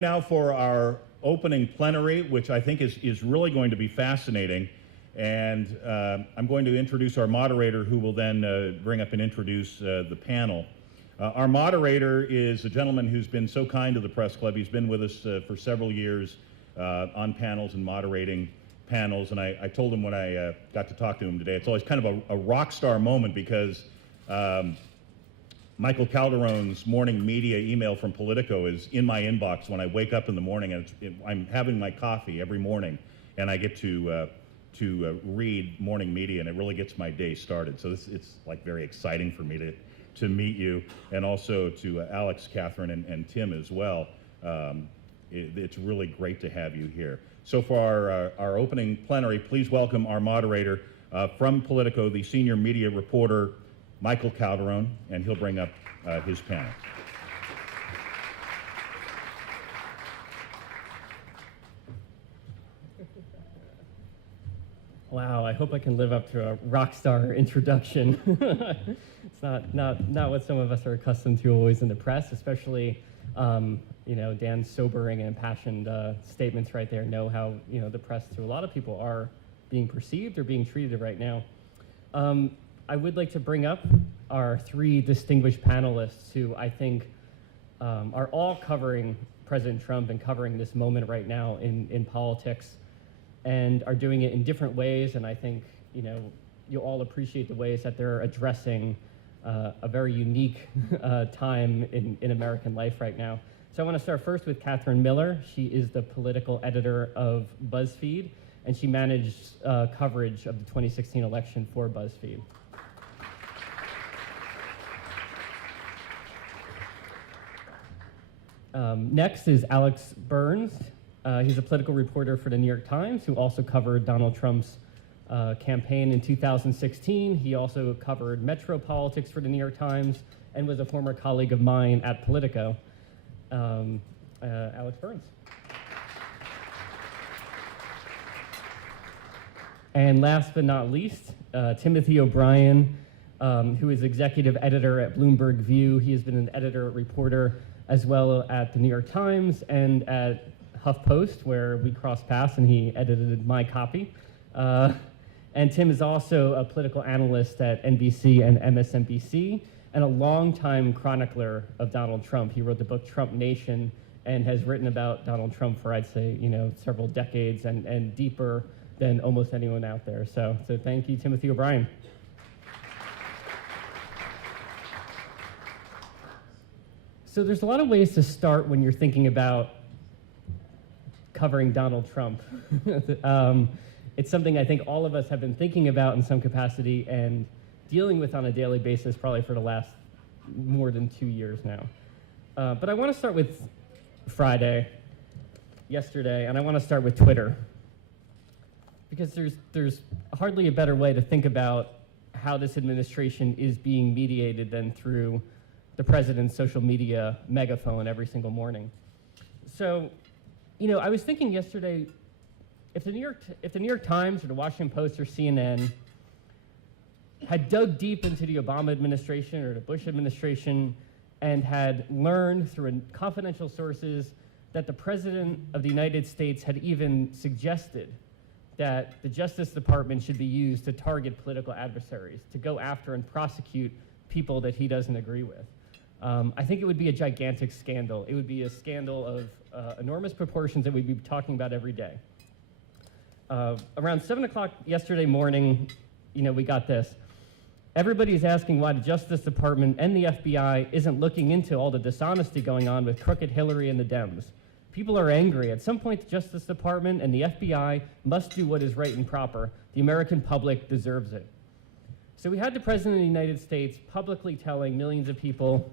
Now for our opening plenary, which I think is really going to be fascinating. And I'm going to introduce our moderator, who will then bring up and introduce the panel. Our moderator is a gentleman who's been so kind to the Press Club. He's been with us for several years on panels and moderating panels. And I told him when I got to talk to him today, it's always kind of a rock star moment because Michael Calderone's morning media email from Politico is in my inbox when I wake up in the morning, and I'm having my coffee every morning, and I get to read morning media, and it really gets my day started. So it's like very exciting for me to meet you, and also to Alex, Katherine, and Tim as well. It's really great to have you here. So for our opening plenary, please welcome our moderator from Politico, the senior media reporter, Michael Calderone, and he'll bring up his panel. Wow, I hope I can live up to a rock star introduction. It's not what some of us are accustomed to always in the press, especially Dan's sobering and impassioned statements right there know how the press to a lot of people are being perceived or being treated right now. I would like to bring up our three distinguished panelists who I think are all covering President Trump and covering this moment right now in politics, and are doing it in different ways. And I think you'll all appreciate the ways that they're addressing a very unique time in American life right now. So I want to start first with Katherine Miller. She is the political editor of BuzzFeed, and she managed coverage of the 2016 election for BuzzFeed. Next is Alex Burns. He's a political reporter for the New York Times who also covered Donald Trump's campaign in 2016. He also covered metro politics for the New York Times and was a former colleague of mine at Politico. Alex Burns. And last but not least, Timothy O'Brien, who is executive editor at Bloomberg View. He has been an editor, reporter, as well at the New York Times and at HuffPost, where we crossed paths and he edited my copy. And Tim is also a political analyst at NBC and MSNBC and a longtime chronicler of Donald Trump. He wrote the book Trump Nation and has written about Donald Trump for, I'd say, several decades and deeper than almost anyone out there. So thank you, Timothy O'Brien. So there's a lot of ways to start when you're thinking about covering Donald Trump. It's something I think all of us have been thinking about in some capacity and dealing with on a daily basis probably for the last more than 2 years now. But I want to start with yesterday, and I want to start with Twitter. Because there's hardly a better way to think about how this administration is being mediated than through the president's social media megaphone every single morning. So, I was thinking yesterday, if the New York Times or the Washington Post or CNN had dug deep into the Obama administration or the Bush administration and had learned through confidential sources that the President of the United States had even suggested that the Justice Department should be used to target political adversaries, to go after and prosecute people that he doesn't agree with. I think it would be a gigantic scandal. It would be a scandal of enormous proportions that we'd be talking about every day. Around 7 o'clock yesterday morning, we got this. Everybody's asking why the Justice Department and the FBI isn't looking into all the dishonesty going on with crooked Hillary and the Dems. People are angry. At some point, the Justice Department and the FBI must do what is right and proper. The American public deserves it. So we had the President of the United States publicly telling millions of people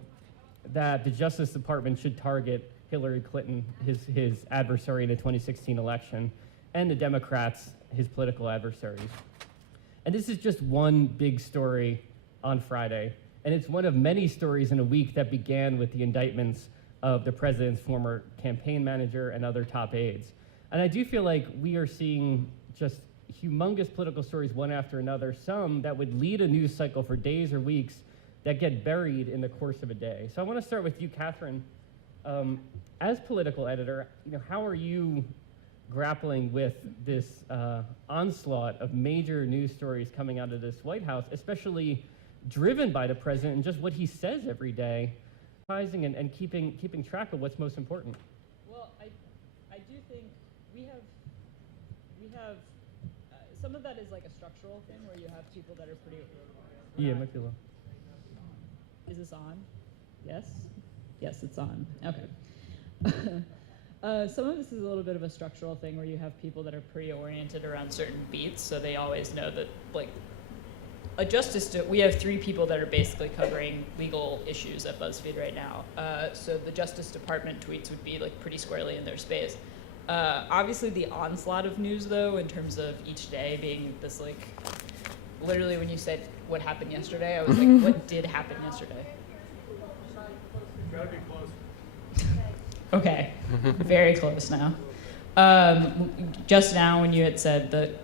that the Justice Department should target Hillary Clinton, his adversary in the 2016 election, and the Democrats, his political adversaries. And this is just one big story on Friday, and it's one of many stories in a week that began with the indictments of the president's former campaign manager and other top aides. And I do feel like we are seeing just humongous political stories one after another, some that would lead a news cycle for days or weeks that get buried in the course of a day. So I want to start with you, Katherine. As political editor, how are you grappling with this onslaught of major news stories coming out of this White House, especially driven by the president and just what he says every day, and keeping track of what's most important? Well, I do think we have some of that is like a structural thing where you have people that are pretty. Yeah, it might be low. Is this on? Yes? Yes, it's on. Okay. Some of this is a little bit of a structural thing where you have people that are pretty oriented around certain beats, so they always know that, like, we have 3 people that are basically covering legal issues at BuzzFeed right now. So the Justice Department tweets would be like pretty squarely in their space. Obviously the onslaught of news though, in terms of each day being this like, literally when you said what happened yesterday, I was like, what did happen yesterday? You gotta be close. Okay, very close now. Just now when you had said that,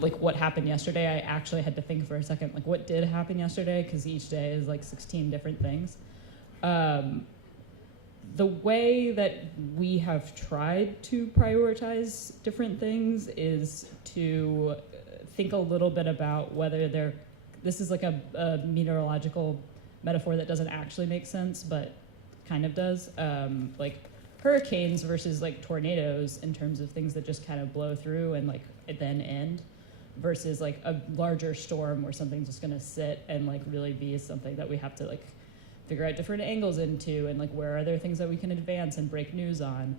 like what happened yesterday, I actually had to think for a second, like what did happen yesterday? Because each day is like 16 different things. The way that we have tried to prioritize different things is to think a little bit about whether this is like a meteorological metaphor that doesn't actually make sense, but kind of does. Like hurricanes versus like tornadoes in terms of things that just kind of blow through and like then end, versus like a larger storm where something's just gonna sit and like really be something that we have to like figure out different angles into, and like where are there things that we can advance and break news on.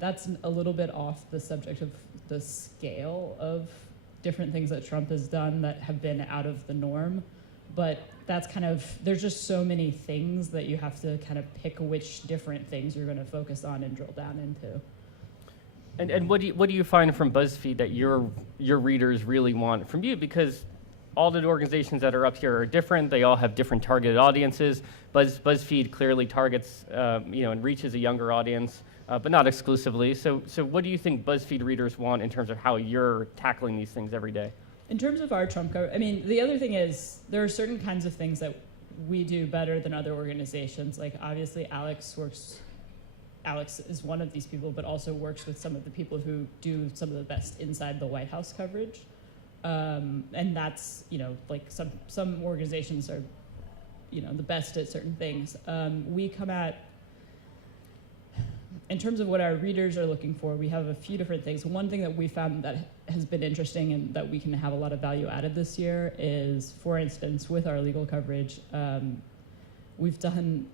That's a little bit off the subject of the scale of different things that Trump has done that have been out of the norm, but that's kind of, there's just so many things that you have to kind of pick which different things you're going to focus on and drill down into. And what do you find from BuzzFeed that your readers really want from you? Because all the organizations that are up here are different. They all have different targeted audiences. BuzzFeed clearly targets, and reaches a younger audience, but not exclusively. So what do you think BuzzFeed readers want in terms of how you're tackling these things every day? In terms of our Trump coverage, I mean, the other thing is there are certain kinds of things that we do better than other organizations. Like obviously Alex is one of these people, but also works with some of the people who do some of the best inside the White House coverage. And that's, like some organizations are, the best at certain things. We come at, in terms of what our readers are looking for, we have a few different things. One thing that we found that has been interesting and that we can have a lot of value added this year is, for instance, with our legal coverage, we've done,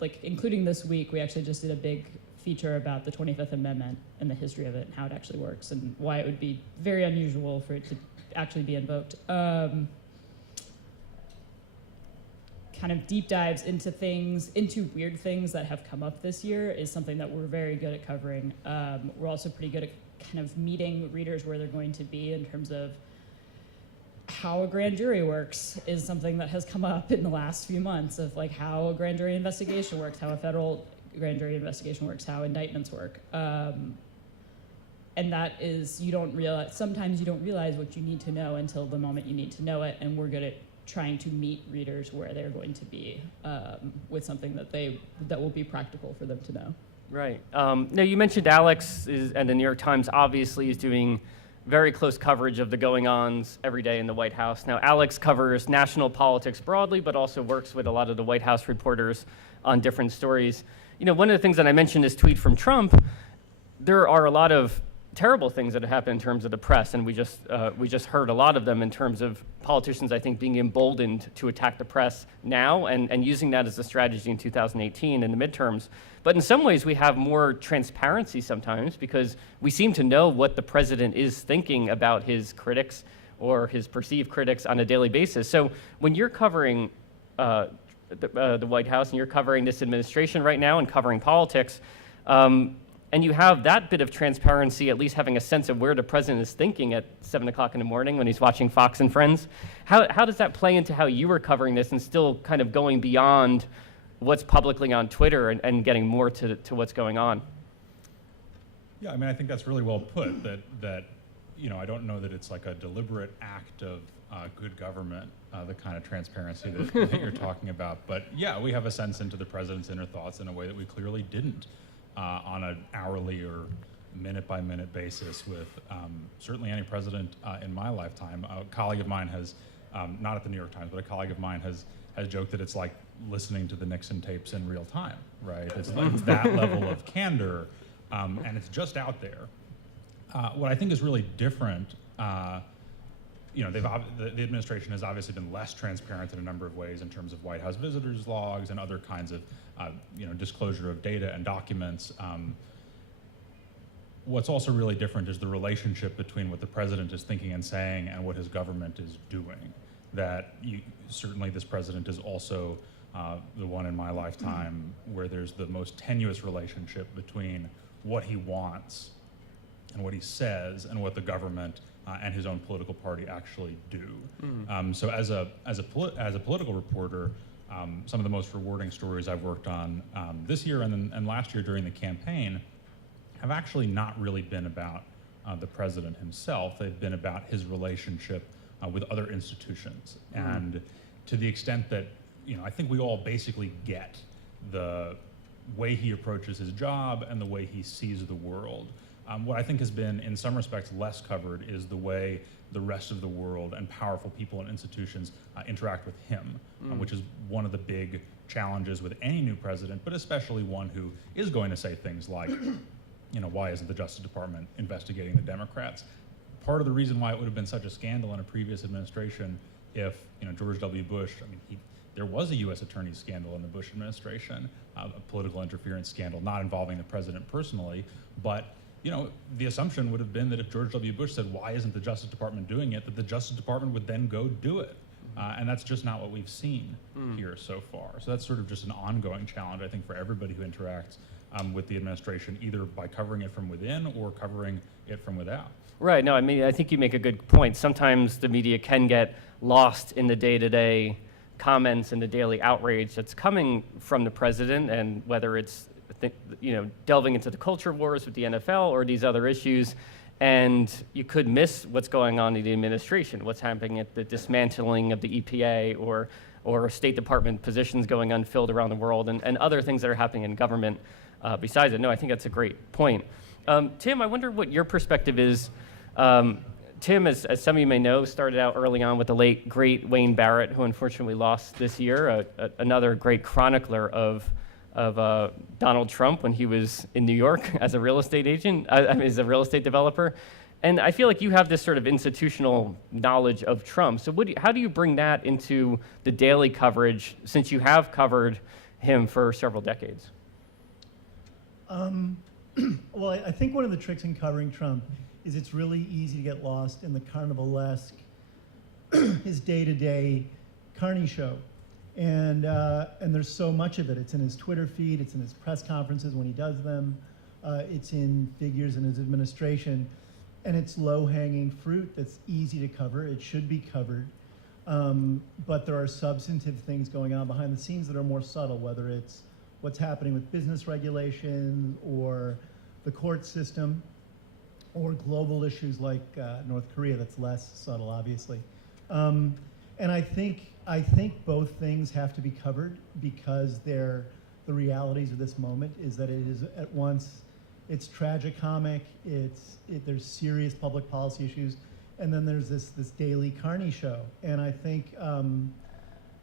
like, including this week, we actually just did a big feature about the 25th Amendment and the history of it and how it actually works and why it would be very unusual for it to actually be invoked. Kind of deep dives into weird things that have come up this year is something that we're very good at covering. We're also pretty good at kind of meeting readers where they're going to be in terms of how a grand jury works is something that has come up in the last few months, of like how a grand jury investigation works, how a federal grand jury investigation works, how indictments work. And that is, sometimes you don't realize what you need to know until the moment you need to know it, and we're good at trying to meet readers where they're going to be with something that will be practical for them to know. Right. Now, you mentioned Alex and the New York Times obviously is doing very close coverage of the going-ons every day in the White House. Now, Alex covers national politics broadly, but also works with a lot of the White House reporters on different stories. One of the things that I mentioned, this tweet from Trump, there are a lot of terrible things that have happened in terms of the press, and we just heard a lot of them in terms of politicians, I think, being emboldened to attack the press now and using that as a strategy in 2018 in the midterms. But in some ways, we have more transparency sometimes because we seem to know what the president is thinking about his critics or his perceived critics on a daily basis. So when you're covering the White House and you're covering this administration right now and covering politics, and you have that bit of transparency, at least having a sense of where the president is thinking at 7 o'clock in the morning when he's watching Fox and Friends. How does that play into how you were covering this and still kind of going beyond what's publicly on Twitter and getting more to what's going on? Yeah, I mean, I think that's really well put, that I don't know that it's like a deliberate act of good government, the kind of transparency that you're talking about. But yeah, we have a sense into the president's inner thoughts in a way that we clearly didn't on an hourly or minute-by-minute basis with certainly any president in my lifetime. A colleague of mine has, not at the New York Times, but a colleague of mine has joked that it's like listening to the Nixon tapes in real time, right? It's that level of candor, and it's just out there. What I think is really different, the administration has obviously been less transparent in a number of ways in terms of White House visitors logs and other kinds of, disclosure of data and documents. What's also really different is the relationship between what the president is thinking and saying and what his government is doing. That certainly this president is also the one in my lifetime where there's the most tenuous relationship between what he wants and what he says and what the government and his own political party actually do. So as a political reporter, some of the most rewarding stories I've worked on this year and last year during the campaign have actually not really been about the president himself. They've been about his relationship with other institutions. And to the extent that, I think we all basically get the way he approaches his job and the way he sees the world. What I think has been, in some respects, less covered is the way the rest of the world and powerful people and institutions interact with him, which is one of the big challenges with any new president, but especially one who is going to say things like, why isn't the Justice Department investigating the Democrats? Part of the reason why it would have been such a scandal in a previous administration if, George W. Bush, there was a U.S. attorney scandal in the Bush administration, a political interference scandal, not involving the president personally, but the assumption would have been that if George W. Bush said, why isn't the Justice Department doing it, that the Justice Department would then go do it. And that's just not what we've seen here so far. So that's sort of just an ongoing challenge, I think, for everybody who interacts with the administration, either by covering it from within or covering it from without. Right, no, I think you make a good point. Sometimes the media can get lost in the day-to-day comments and the daily outrage that's coming from the president, and whether it's delving into the culture wars with the NFL or these other issues, and you could miss what's going on in the administration, what's happening at the dismantling of the EPA or State Department positions going unfilled around the world, and other things that are happening in government besides it. No, I think that's a great point. Tim, I wonder what your perspective is. Tim, as some of you may know, started out early on with the late, great Wayne Barrett, who unfortunately lost this year, another great chronicler of Donald Trump when he was in New York as a real estate agent, as a real estate developer. And I feel like you have this sort of institutional knowledge of Trump. So how do you bring that into the daily coverage, since you have covered him for several decades? Well, I think one of the tricks in covering Trump is it's really easy to get lost in the carnivalesque, his day-to-day carny show. And there's so much of it. It's in his Twitter feed, it's in his press conferences when he does them, it's in figures in his administration, and it's low-hanging fruit that's easy to cover. It should be covered. But there are substantive things going on behind the scenes that are more subtle, whether it's what's happening with business regulation or the court system or global issues like North Korea. That's less subtle, obviously. And I think both things have to be covered because the realities of this moment is that it is at once, it's tragicomic, there's serious public policy issues, and then there's this daily carny show. And I think,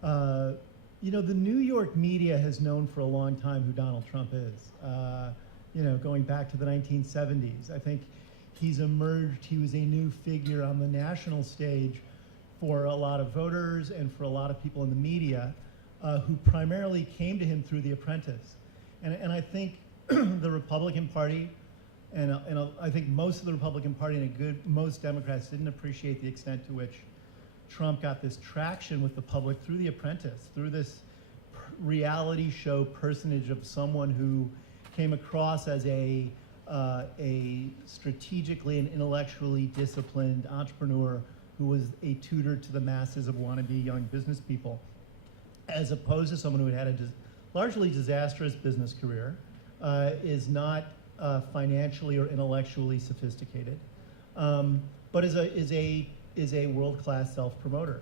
the New York media has known for a long time who Donald Trump is, going back to the 1970s. I think he's emerged, he was a new figure on the national stage for a lot of voters and for a lot of people in the media who primarily came to him through The Apprentice. And I think the Republican Party, and I think most of the Republican Party and most Democrats didn't appreciate the extent to which Trump got this traction with the public through The Apprentice, through this reality show personage of someone who came across as a strategically and intellectually disciplined entrepreneur who was a tutor to the masses of wannabe young business people, as opposed to someone who had a largely disastrous business career, is not financially or intellectually sophisticated, but is a world-class self-promoter.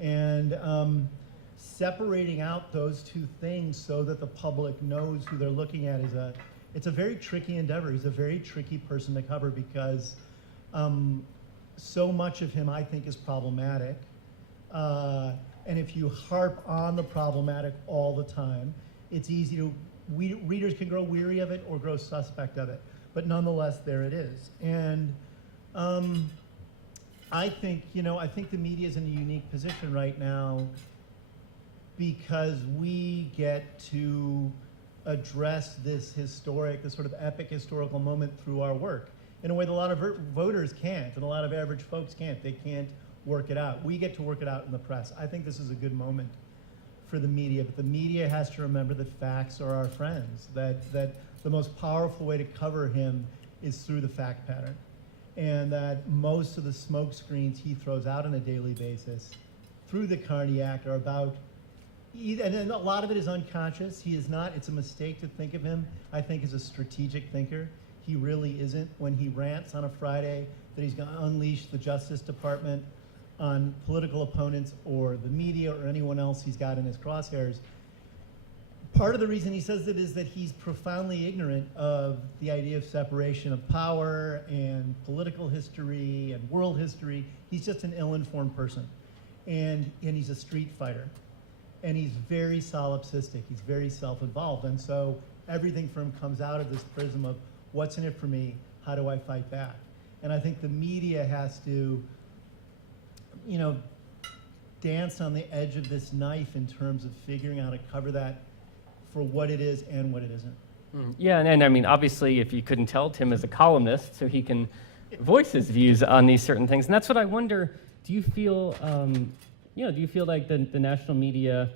And separating out those two things so that the public knows who they're looking at it's a very tricky endeavor. He's a very tricky person to cover because so much of him, I think, is problematic. And if you harp on the problematic all the time, it's easy to, readers can grow weary of it or grow suspect of it. But nonetheless, there it is. And I think the media is in a unique position right now because we get to address this sort of epic historical moment through our work in a way that a lot of voters can't and a lot of average folks can't. They can't work it out. We get to work it out in the press. I think this is a good moment for the media, but the media has to remember that facts are our friends, that the most powerful way to cover him is through the fact pattern, and that most of the smoke screens he throws out on a daily basis through the Carney Act are about, and a lot of it is unconscious. He is not, it's a mistake to think of him, I think, as a strategic thinker. He really isn't. When he rants on a Friday that he's going to unleash the Justice Department on political opponents or the media or anyone else he's got in his crosshairs, part of the reason he says it is that he's profoundly ignorant of the idea of separation of power and political history and world history. He's just an ill-informed person. And he's a street fighter. And he's very solipsistic. He's very self-involved. And so everything from him comes out of this prism of what's in it for me, how do I fight back? And I think the media has to, dance on the edge of this knife in terms of figuring out how to cover that for what it is and what it isn't. Yeah, and I mean, obviously, if you couldn't tell, Tim is a columnist, so he can voice his views on these certain things. And that's what I wonder, do you feel like the national media,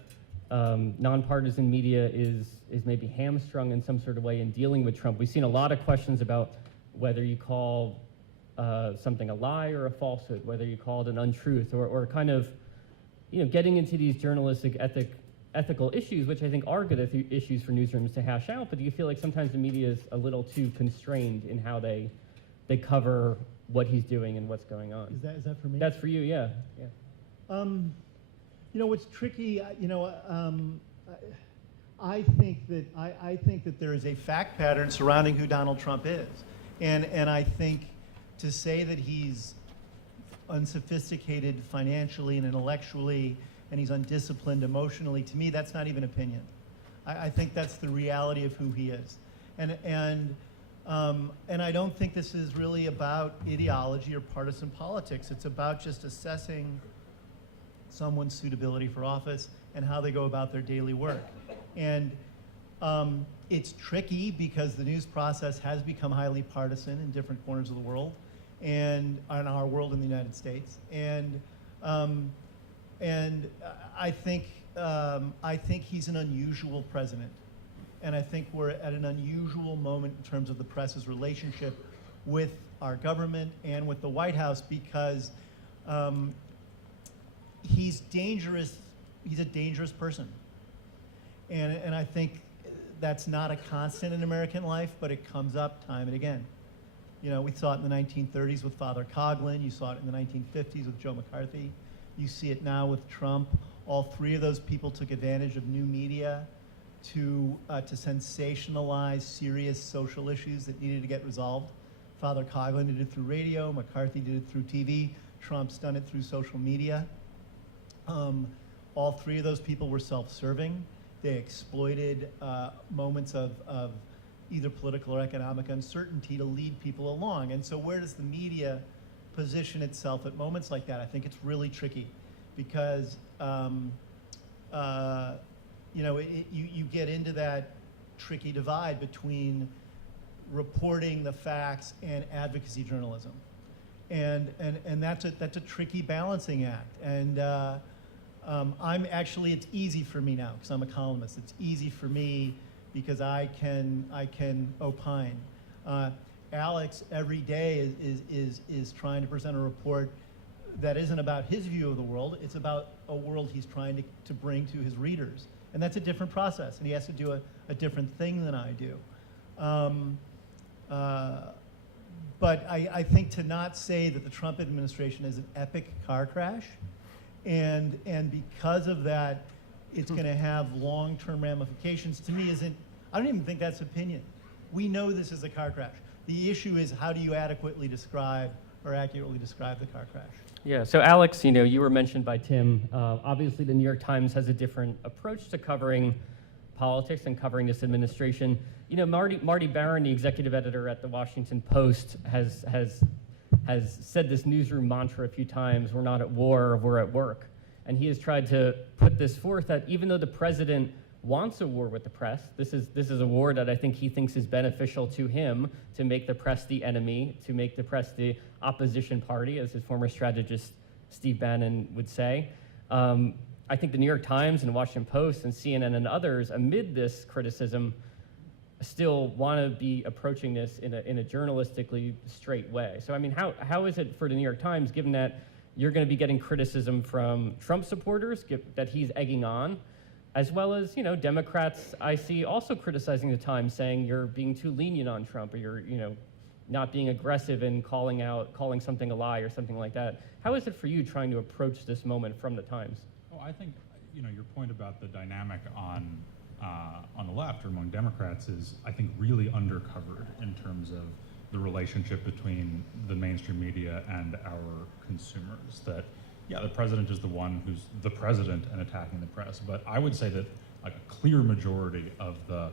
nonpartisan media is maybe hamstrung in some sort of way in dealing with Trump? We've seen a lot of questions about whether you call something a lie or a falsehood, whether you call it an untruth, or kind of, getting into these journalistic ethical issues, which I think are good issues for newsrooms to hash out. But do you feel like sometimes the media is a little too constrained in how they cover what he's doing and what's going on? Is that for me? That's for you, yeah. What's tricky, I think that there is a fact pattern surrounding who Donald Trump is. And I think to say that he's unsophisticated financially and intellectually, and he's undisciplined emotionally, to me, that's not even opinion. I think that's the reality of who he is. And I don't think this is really about ideology or partisan politics. It's about just assessing someone's suitability for office and how they go about their daily work. And it's tricky because the news process has become highly partisan in different corners of the world, and in our world in the United States. And I think he's an unusual president. And I think we're at an unusual moment in terms of the press's relationship with our government and with the White House, because he's dangerous. He's a dangerous person. And I think that's not a constant in American life, but it comes up time and again. We saw it in the 1930s with Father Coughlin. You saw it in the 1950s with Joe McCarthy. You see it now with Trump. All three of those people took advantage of new media to sensationalize serious social issues that needed to get resolved. Father Coughlin did it through radio. McCarthy did it through TV. Trump's done it through social media. All three of those people were self-serving. They exploited moments of either political or economic uncertainty to lead people along. And so where does the media position itself at moments like that? I think it's really tricky because you get into that tricky divide between reporting the facts and advocacy journalism. And that's a tricky balancing act. And it's easy for me now because I'm a columnist. It's easy for me because I can opine. Alex every day is trying to present a report that isn't about his view of the world. It's about a world he's trying to bring to his readers. And that's a different process, and he has to do a different thing than I do. But I think to not say that the Trump administration is an epic car crash, and because of that, it's going to have long-term ramifications, to me I don't even think that's opinion. We know this is a car crash. The issue is, how do you adequately describe or accurately describe the car crash? Yeah, so Alex, you were mentioned by Tim. Obviously, the New York Times has a different approach to covering politics and covering this administration. Marty Baron, the executive editor at the Washington Post, has said this newsroom mantra a few times: we're not at war, we're at work. And he has tried to put this forth that even though the president wants a war with the press, this is a war that I think he thinks is beneficial to him, to make the press the enemy, to make the press the opposition party, as his former strategist Steve Bannon would say. I think the New York Times and the Washington Post and CNN and others, amid this criticism, still want to be approaching this in a journalistically straight way. So I mean, how is it for the New York Times, given that you're going to be getting criticism from Trump supporters that he's egging on, as well as Democrats I see also criticizing the Times, saying you're being too lenient on Trump, or you're not being aggressive in calling something a lie or something like that. How is it for you trying to approach this moment from the Times? Well, I think your point about the dynamic on the left or among Democrats is, I think, really undercovered in terms of the relationship between the mainstream media and our consumers. That, yeah, the president is the one who's the president and attacking the press, but I would say that like a clear majority of the,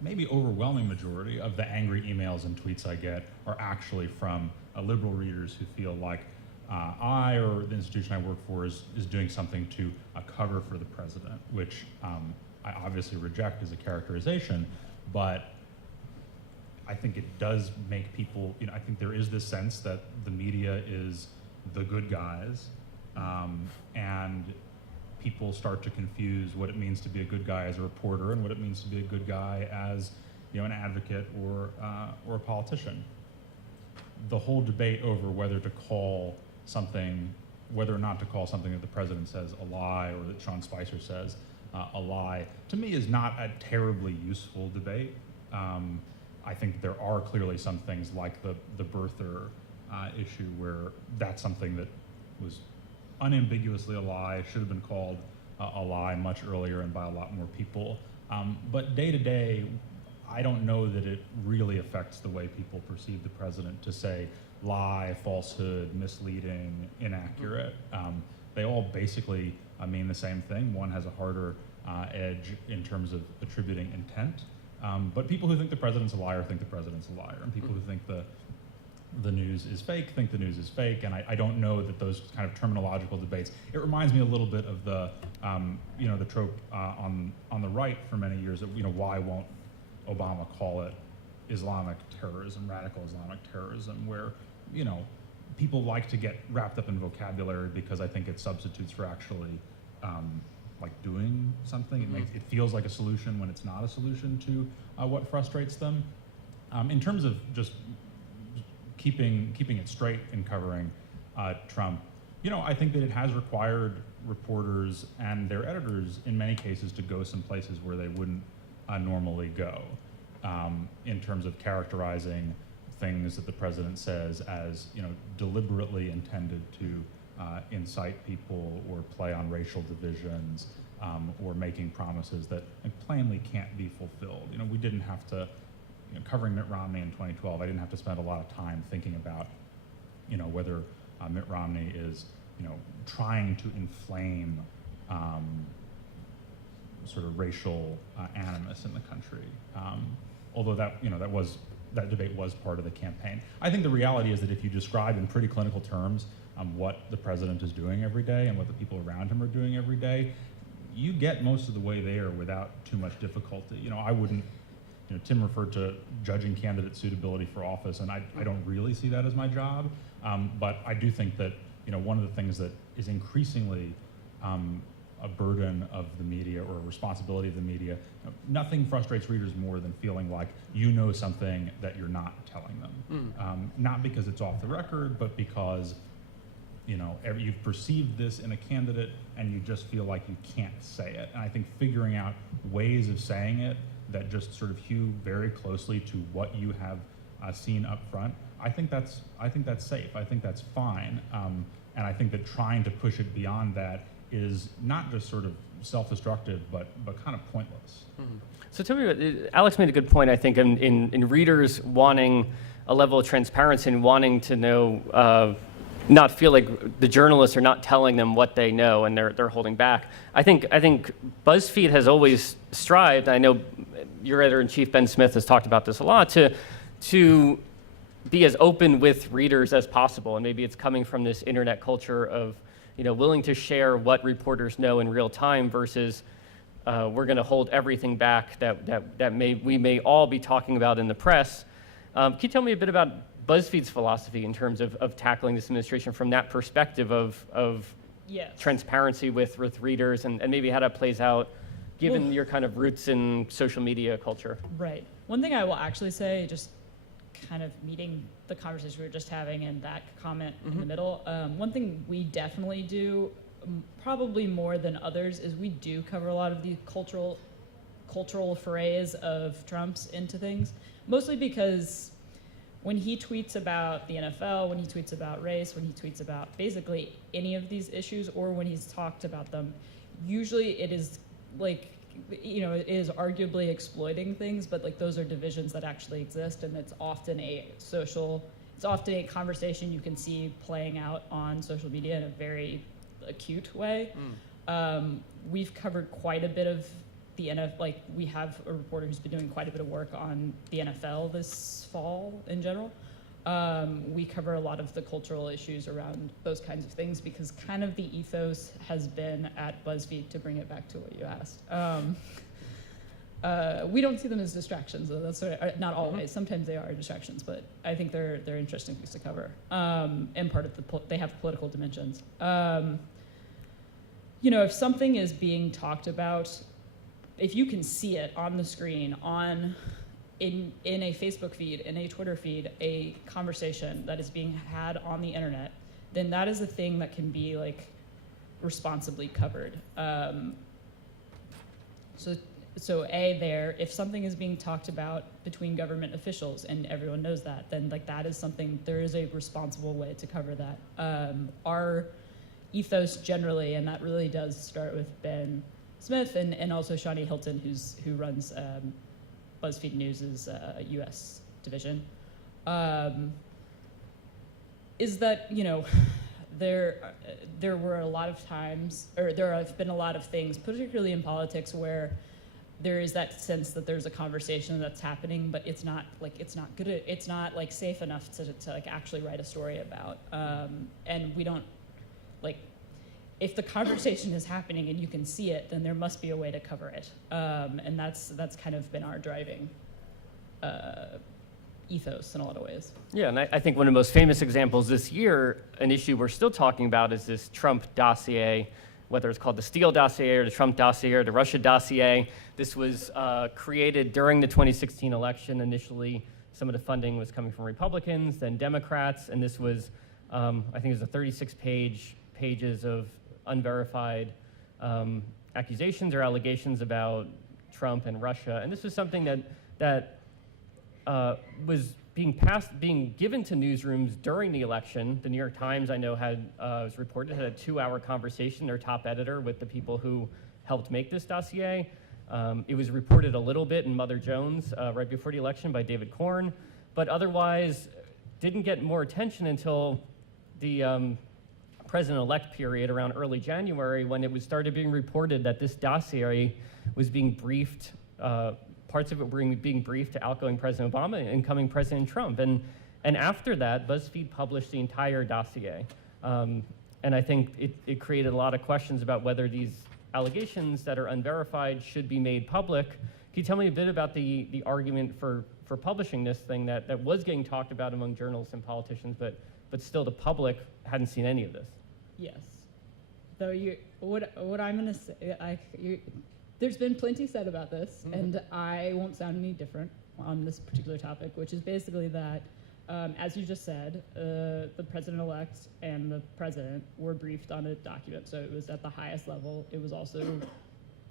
maybe overwhelming majority of the angry emails and tweets I get are actually from liberal readers who feel like I or the institution I work for is doing something to cover for the president, which I obviously reject as a characterization, but I think it does make people, I think there is this sense that the media is the good guys, and people start to confuse what it means to be a good guy as a reporter and what it means to be a good guy as an advocate or a politician. The whole debate over whether or not to call something that the president says a lie or that Sean Spicer says a lie, to me is not a terribly useful debate. I think there are clearly some things like the birther issue where that's something that was unambiguously a lie, should have been called a lie much earlier and by a lot more people. But day to day, I don't know that it really affects the way people perceive the president to say lie, falsehood, misleading, inaccurate. They all basically mean the same thing. One has a harder edge in terms of attributing intent. But people who think the president's a liar think the president's a liar, and people who think the news is fake think the news is fake. And I don't know that those kind of terminological debates. It reminds me a little bit of the the trope on the right for many years that why won't Obama call it Islamic terrorism, radical Islamic terrorism, where people like to get wrapped up in vocabulary because I think it substitutes for actually like doing something. It feels like a solution when it's not a solution to what frustrates them. In terms of just keeping it straight in covering Trump, I think that it has required reporters and their editors in many cases to go some places where they wouldn't normally go, in terms of characterizing things that the president says as deliberately intended to incite people or play on racial divisions, or making promises that plainly can't be fulfilled. We didn't have to, covering Mitt Romney in 2012, I didn't have to spend a lot of time thinking about whether Mitt Romney is trying to inflame sort of racial animus in the country. Although that debate was part of the campaign. I think the reality is that if you describe in pretty clinical terms what the president is doing every day and what the people around him are doing every day, you get most of the way there without too much difficulty. I wouldn't, Tim referred to judging candidate suitability for office, and I don't really see that as my job, but I do think that one of the things that is increasingly a burden of the media or a responsibility of the media, nothing frustrates readers more than feeling like something that you're not telling them. Not because it's off the record, but because you've perceived this in a candidate and you just feel like you can't say it. And I think figuring out ways of saying it that just sort of hew very closely to what you have seen up front I think that's safe. I think that's fine. And I think that trying to push it beyond that is not just sort of self-destructive, but kind of pointless. Mm-hmm. So tell me, Alex made a good point, I think, in readers wanting a level of transparency and wanting to know, not feel like the journalists are not telling them what they know and they're holding back. I think BuzzFeed has always strived, I know your editor-in-chief, Ben Smith, has talked about this a lot, to be as open with readers as possible. And maybe it's coming from this internet culture of, willing to share what reporters know in real time versus we're going to hold everything back that we may all be talking about in the press. Can you tell me a bit about BuzzFeed's philosophy in terms of tackling this administration from that perspective of Yes. transparency with readers and maybe how that plays out given your kind of roots in social media culture? Right. One thing I will actually say, just kind of meeting the conversation we were just having and that comment in the middle, one thing we definitely do, probably more than others, is we do cover a lot of the cultural forays of Trump's into things, mostly because when he tweets about the NFL, when he tweets about race, when he tweets about basically any of these issues, or when he's talked about them, usually it is like, it is arguably exploiting things, but like those are divisions that actually exist, and it's often a conversation you can see playing out on social media in a very acute way. We've covered quite a bit of the NFL, like we have a reporter who's been doing quite a bit of work on the NFL this fall in general. We cover a lot of the cultural issues around those kinds of things because kind of the ethos has been at BuzzFeed, to bring it back to what you asked. We don't see them as distractions, though. That's not always. Sometimes they are distractions, but I think they're interesting things to cover. And part of they have political dimensions. If something is being talked about, if you can see it on the screen, in a Facebook feed, in a Twitter feed, a conversation that is being had on the internet, then that is a thing that can be like responsibly covered. So if something is being talked about between government officials and everyone knows that, then like that is something, there is a responsible way to cover that. Our ethos generally, and that really does start with Ben Smith and also Shawnee Hilton, who runs BuzzFeed News' U.S. division, is that there were a lot of times, or there have been a lot of things, particularly in politics, where there is that sense that there's a conversation that's happening, but it's not good, it's not like safe enough to like actually write a story about, and we don't like. If the conversation is happening and you can see it, then there must be a way to cover it, and that's kind of been our driving ethos in a lot of ways. Yeah, and I think one of the most famous examples this year, an issue we're still talking about, is this Trump dossier, whether it's called the Steele dossier or the Trump dossier or the Russia dossier. This was created during the 2016 election. Initially, some of the funding was coming from Republicans, then Democrats, and this was, I think it was 36 pages of unverified accusations or allegations about Trump and Russia. And this was something that was being given to newsrooms during the election. The New York Times, I know, was reported, had a 2-hour conversation, their top editor, with the people who helped make this dossier. It was reported a little bit in Mother Jones right before the election by David Corn, but otherwise didn't get more attention until the president-elect period around early January, when it started being reported that this dossier was being briefed, parts of it were being briefed to outgoing President Obama and incoming President Trump. And after that, BuzzFeed published the entire dossier. And I think it created a lot of questions about whether these allegations that are unverified should be made public. Can you tell me a bit about the argument for publishing this thing that was getting talked about among journalists and politicians, but still the public hadn't seen any of this? Yes. So what I'm going to say, there's been plenty said about this, and I won't sound any different on this particular topic, which is basically that, as you just said, the president-elect and the president were briefed on a document, so it was at the highest level. It was also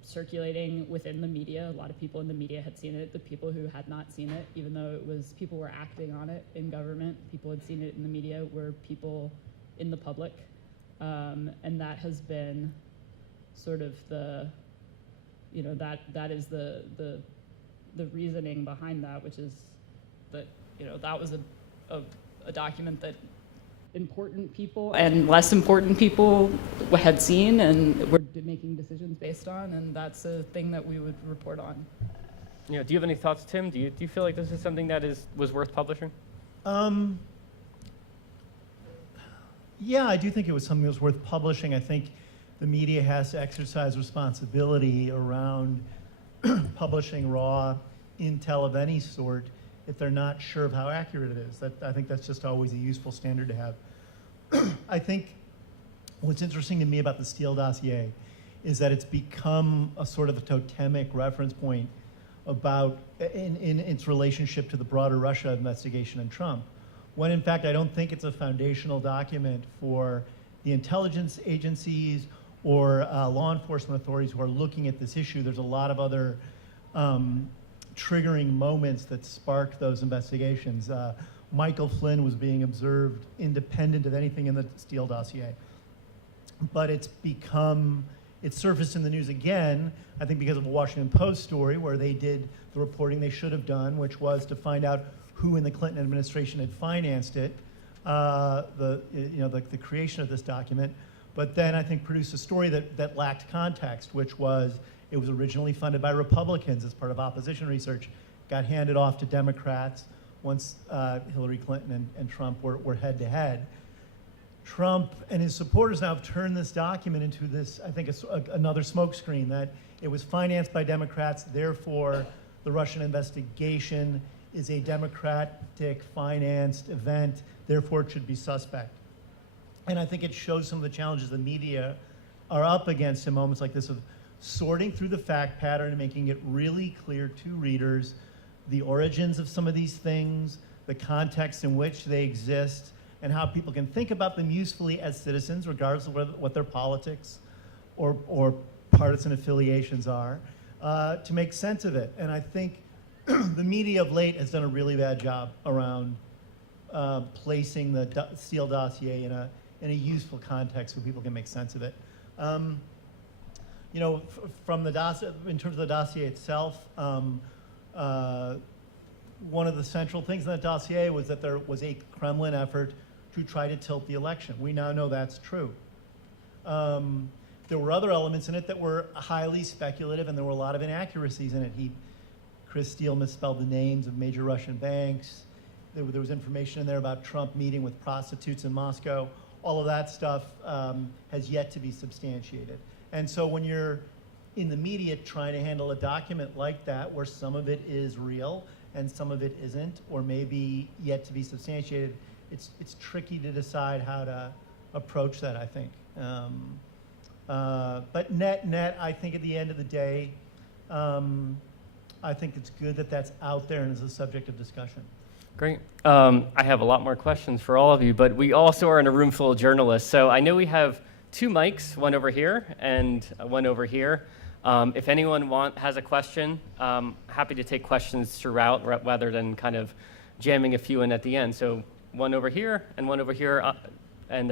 circulating within the media. A lot of people in the media had seen it. The people who had not seen it, even though it was people were acting on it in government, people had seen it in the media, were people in the public. And that has been sort of the, you know, that is the reasoning behind that, which is that, you know, that was a document that important people and less important people had seen and were making decisions based on, and that's a thing that we would report on. Yeah. Do you have any thoughts, Tim? Do you feel like this is something that was worth publishing? Yeah, I do think it was something that was worth publishing. I think the media has to exercise responsibility around publishing raw intel of any sort if they're not sure of how accurate it is. I think that's just always a useful standard to have. I think what's interesting to me about the Steele dossier is that it's become a sort of a totemic reference point about in its relationship to the broader Russia investigation and Trump, when in fact I don't think it's a foundational document for the intelligence agencies or law enforcement authorities who are looking at this issue. There's a lot of other triggering moments that sparked those investigations. Michael Flynn was being observed independent of anything in the Steele dossier. But it's surfaced in the news again, I think because of a Washington Post story where they did the reporting they should have done, which was to find out who in the Clinton administration had financed it, the creation of this document. But then I think produced a story that lacked context, which was it was originally funded by Republicans as part of opposition research, got handed off to Democrats once Hillary Clinton and Trump were head to head. Trump and his supporters now have turned this document into this, I think, another smokescreen, that it was financed by Democrats, therefore the Russian investigation is a Democratic financed event, therefore it should be suspect. And I think it shows some of the challenges the media are up against in moments like this of sorting through the fact pattern and making it really clear to readers the origins of some of these things, the context in which they exist, and how people can think about them usefully as citizens, regardless of what their politics or partisan affiliations are, to make sense of it. And I think the media of late has done a really bad job around placing the Steele dossier in a useful context where people can make sense of it. You know, from the dossier, in terms of the dossier itself, one of the central things in that dossier was that there was a Kremlin effort to try to tilt the election. We now know that's true. There were other elements in it that were highly speculative, and there were a lot of inaccuracies in it. Chris Steele misspelled the names of major Russian banks. There was information in there about Trump meeting with prostitutes in Moscow. All of that stuff has yet to be substantiated. And so when you're in the media trying to handle a document like that, where some of it is real and some of it isn't, or maybe yet to be substantiated, it's tricky to decide how to approach that, I think. But net, I think at the end of the day, I think it's good that that's out there and is a subject of discussion. Great. I have a lot more questions for all of you, but we also are in a room full of journalists. So I know we have 2 mics, one over here and one over here. If anyone has a question, happy to take questions throughout rather than kind of jamming a few in at the end. So one over here and one over here, and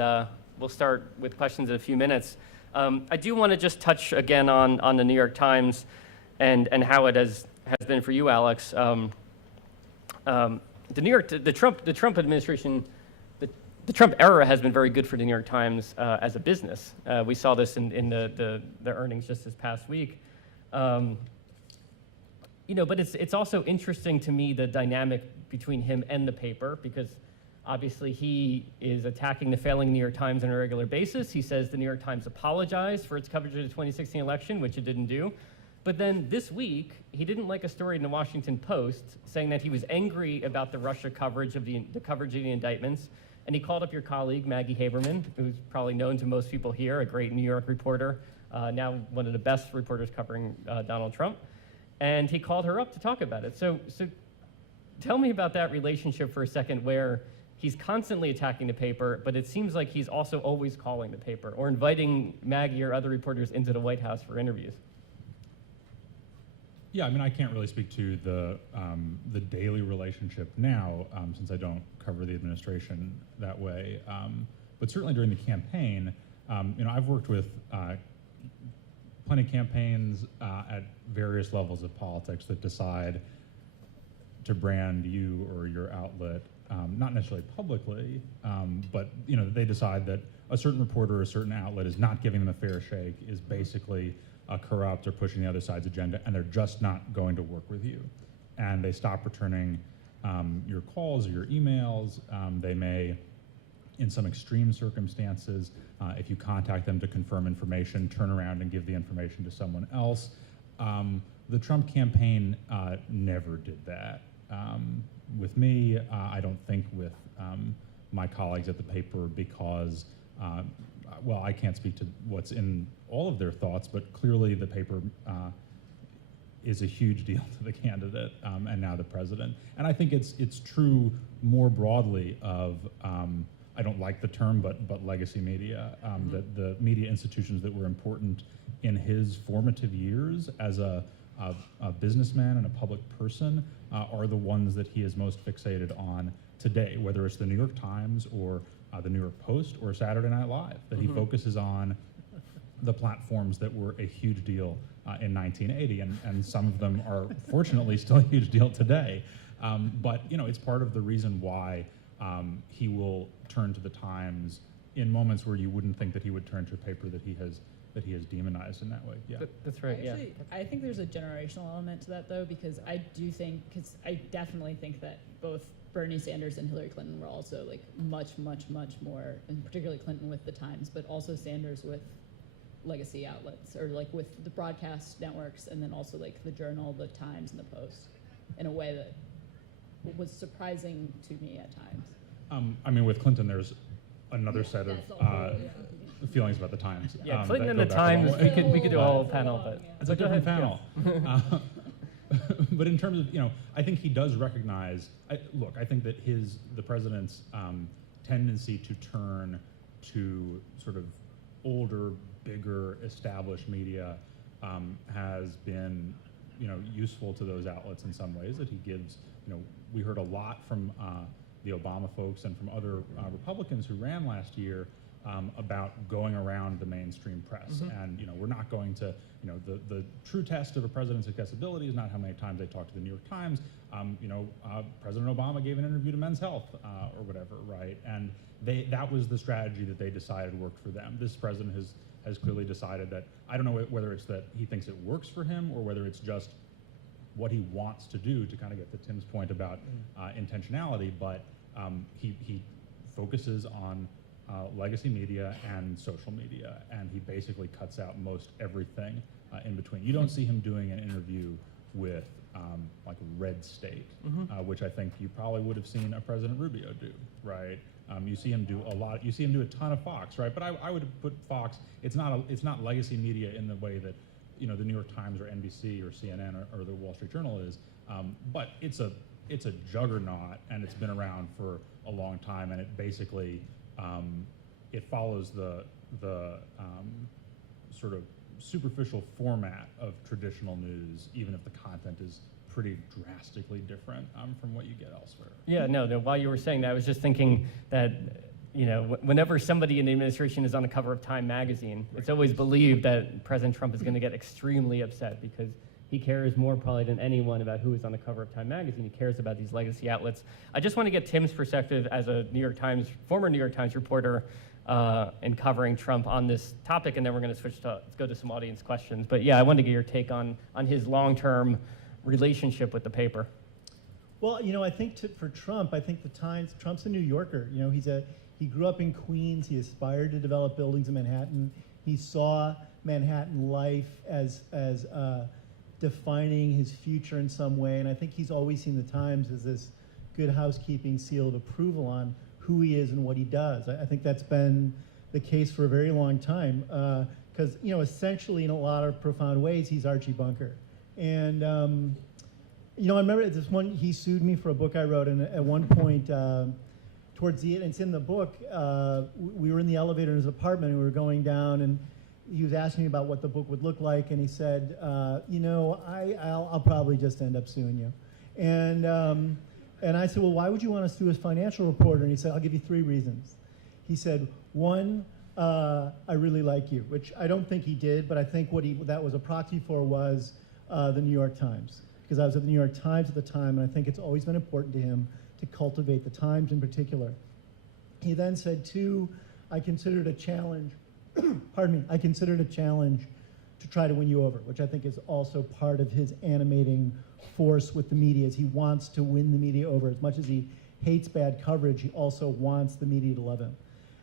we'll start with questions in a few minutes. I do want to just touch again on the New York Times and how it has been for you, Alex. The Trump administration, the Trump era has been very good for the New York Times as a business. We saw this in the earnings just this past week. But it's also interesting to me, the dynamic between him and the paper, because obviously he is attacking the failing New York Times on a regular basis. He says the New York Times apologized for its coverage of the 2016 election, which it didn't do. But then this week, he didn't like a story in the Washington Post saying that he was angry about the Russia coverage of the coverage of the indictments. And he called up your colleague, Maggie Haberman, who's probably known to most people here, a great New York reporter, now one of the best reporters covering Donald Trump. And he called her up to talk about it. So tell me about that relationship for a second, where he's constantly attacking the paper, but it seems like he's also always calling the paper or inviting Maggie or other reporters into the White House for interviews. Yeah, I mean, I can't really speak to the daily relationship now, since I don't cover the administration that way. But certainly during the campaign, I've worked with plenty of campaigns at various levels of politics that decide to brand you or your outlet, not necessarily publicly, but they decide that a certain reporter or a certain outlet is not giving them a fair shake, is basically corrupt or pushing the other side's agenda, and they're just not going to work with you. And they stop returning your calls or your emails. They may, in some extreme circumstances, if you contact them to confirm information, turn around and give the information to someone else. The Trump campaign never did that. With me, I don't think with my colleagues at the paper because, well, I can't speak to what's in all of their thoughts, but clearly the paper is a huge deal to the candidate and now the president. And I think it's true more broadly of, I don't like the term, but legacy media, that the media institutions that were important in his formative years as a businessman and a public person are the ones that he is most fixated on today, whether it's the New York Times or the New York Post or Saturday Night Live, that he focuses on the platforms that were a huge deal in 1980, and some of them are fortunately still a huge deal today. But it's part of the reason why he will turn to the Times in moments where you wouldn't think that he would turn to a paper that he has demonized in that way. Yeah, That's right. Actually, I think there's a generational element to that, though, because I definitely think that both Bernie Sanders and Hillary Clinton were also like much more, and particularly Clinton with the Times, but also Sanders with legacy outlets, or like with the broadcast networks, and then also like the Journal, the Times, and the Post, in a way that was surprising to me at times. I mean, with Clinton, there's another set of feelings about the Times. Yeah, Clinton and that the go back a Times, long way. we could do a whole panel, but It's a different panel. But in terms of, I think he does recognize, I think that the president's tendency to turn to sort of older, bigger, established media has been, useful to those outlets in some ways, that he gives, we heard a lot from the Obama folks and from other Republicans who ran last year about going around the mainstream press. And we're not going to, the true test of a president's accessibility is not how many times they talk to the New York Times. President Obama gave an interview to Men's Health or whatever, right? And that was the strategy that they decided worked for them. This president has clearly decided that, I don't know whether it's that he thinks it works for him or whether it's just what he wants to do, to kind of get to Tim's point about intentionality, but he focuses on legacy media and social media, and he basically cuts out most everything in between. You don't see him doing an interview with like Red State, which I think you probably would have seen a President Rubio do, right? You see him do a lot. You see him do a ton of Fox, right? But I would put Fox. It's not legacy media in the way that the New York Times or NBC or CNN or the Wall Street Journal is. But it's a juggernaut, and it's been around for a long time, and it basically it follows the sort of superficial format of traditional news, even if the content is pretty drastically different from what you get elsewhere. yeah, no. While you were saying that, I was just thinking that whenever somebody in the administration is on the cover of Time magazine, it's always believed that President Trump is going to get extremely upset because he cares more probably than anyone about who is on the cover of Time magazine. He cares about these legacy outlets. I just want to get Tim's perspective as a former New York Times reporter in covering Trump on this topic, and then we're going to let's go to some audience questions. But yeah, I wanted to get your take on his long-term relationship with the paper. Well, I think for Trump, I think the Times, Trump's a New Yorker. He grew up in Queens. He aspired to develop buildings in Manhattan. He saw Manhattan life as defining his future in some way, and I think he's always seen the Times as this good housekeeping seal of approval on who he is and what he does. I think that's been the case for a very long time, because essentially in a lot of profound ways he's Archie Bunker. And I remember this one, he sued me for a book I wrote, and at one point towards the end, it's in the book, we were in the elevator in his apartment and we were going down, and he was asking me about what the book would look like, and he said, I'll probably just end up suing you. And I said, well, why would you want us to do a financial reporter? And he said, I'll give you 3 reasons. He said, 1, I really like you, which I don't think he did, but I think that was a proxy for was the New York Times, because I was at the New York Times at the time, and I think it's always been important to him to cultivate the Times in particular. He then said, 2, I considered a challenge, pardon me, I considered a challenge to try to win you over, which I think is also part of his animating force with the media, is he wants to win the media over. As much as he hates bad coverage, he also wants the media to love him.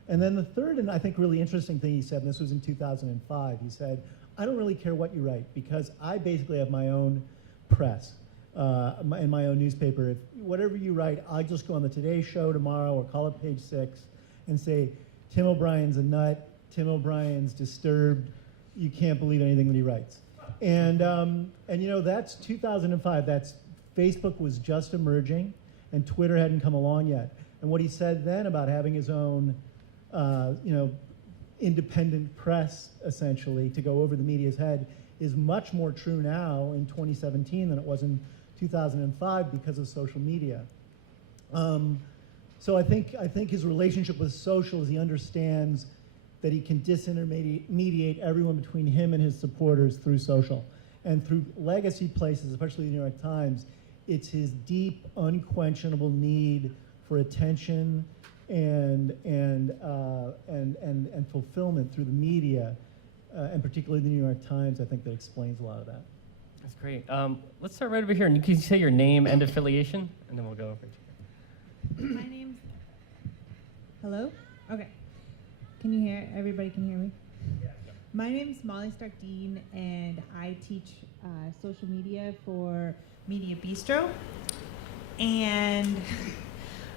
And then the third, and I think really interesting thing he said, and this was in 2005, he said, I don't really care what you write, because I basically have my own press in my own newspaper. If whatever you write, I'll just go on the Today Show tomorrow or call it Page 6 and say, Tim O'Brien's a nut, Tim O'Brien's disturbed, you can't believe anything that he writes. And that's 2005. That's Facebook was just emerging, and Twitter hadn't come along yet. And what he said then about having his own, independent press, essentially, to go over the media's head is much more true now in 2017 than it was in 2005 because of social media. So I think his relationship with social is he understands that he can disintermediate everyone between him and his supporters through social. And through legacy places, especially the New York Times, it's his deep, unquenchable need for attention and fulfillment through the media, and particularly the New York Times, I think that explains a lot of that. That's great. Let's start right over here. And can you say your name and affiliation? And then we'll go over to you. My name's... Hello? Okay. Can you hear? Everybody can hear me? Yeah. My name's Molly Stark-Dean, and I teach social media for Media Bistro. And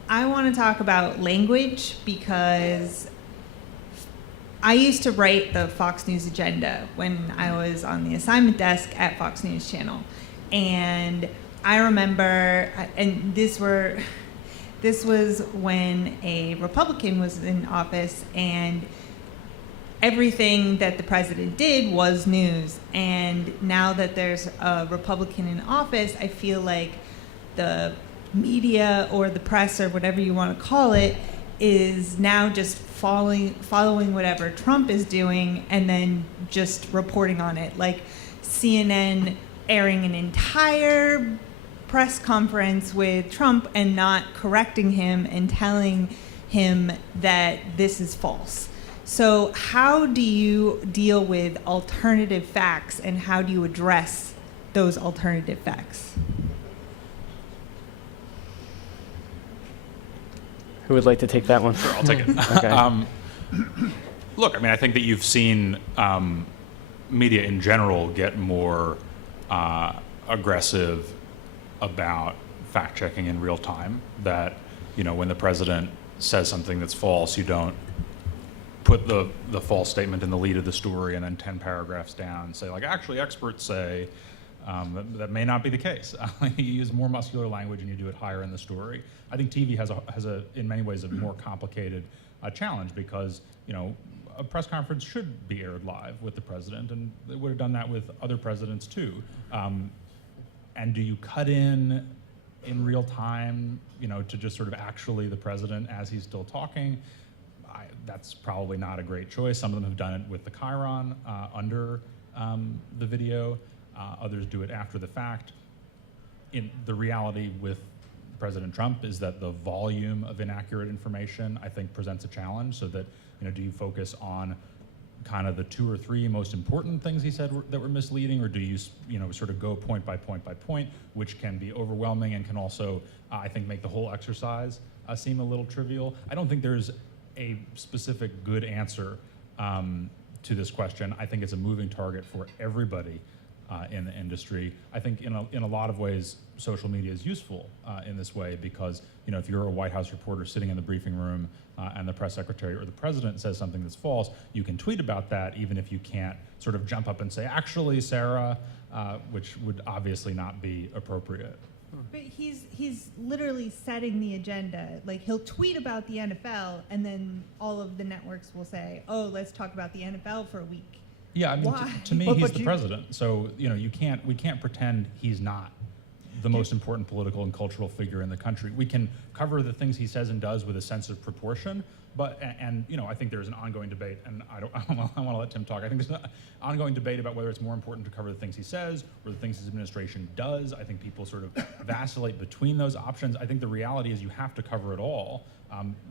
I want to talk about language because I used to write the Fox News agenda when I was on the assignment desk at Fox News Channel. And I remember, and this was when a Republican was in office, and everything that the president did was news. And now that there's a Republican in office, I feel like the media or the press or whatever you want to call it is now just following whatever Trump is doing and then just reporting on it. Like CNN airing an entire press conference with Trump and not correcting him and telling him that this is false. So how do you deal with alternative facts, and how do you address those alternative facts? Who would like to take that one? Sure, I'll take it. Okay. Look, I mean, I think that you've seen media in general get more aggressive about fact-checking in real time. That, when the president says something that's false, you don't put the false statement in the lead of the story and then 10 paragraphs down and say, like, actually experts say that may not be the case. You use more muscular language and you do it higher in the story. I think TV has a in many ways a more complicated challenge because a press conference should be aired live with the president, and they would have done that with other presidents too. And do you cut in real time, to just sort of actually the president as he's still talking? That's probably not a great choice. Some of them have done it with the chyron under the video. Others do it after the fact. The reality with President Trump is that the volume of inaccurate information, I think, presents a challenge. So that, do you focus on kind of the 2 or 3 most important things he said that were misleading, or do you, sort of go point by point by point, which can be overwhelming and can also, I think, make the whole exercise seem a little trivial. I don't think there's a specific good answer to this question. I think it's a moving target for everybody in the industry. I think in a lot of ways, social media is useful in this way because, if you're a White House reporter sitting in the briefing room and the press secretary or the president says something that's false, you can tweet about that even if you can't sort of jump up and say, actually, Sarah, which would obviously not be appropriate. But he's literally setting the agenda. Like, he'll tweet about the NFL, and then all of the networks will say, oh, let's talk about the NFL for a week. Yeah, I mean, Why? to me, But he's the you- president. So, you know, we can't pretend he's not the most important political and cultural figure in the country. We can cover the things he says and does with a sense of proportion, but, and you know, I think there's an ongoing debate, and I want to let Tim talk. I think there's an ongoing debate about whether it's more important to cover the things he says or the things his administration does. I think people sort of vacillate between those options. I think the reality is you have to cover it all.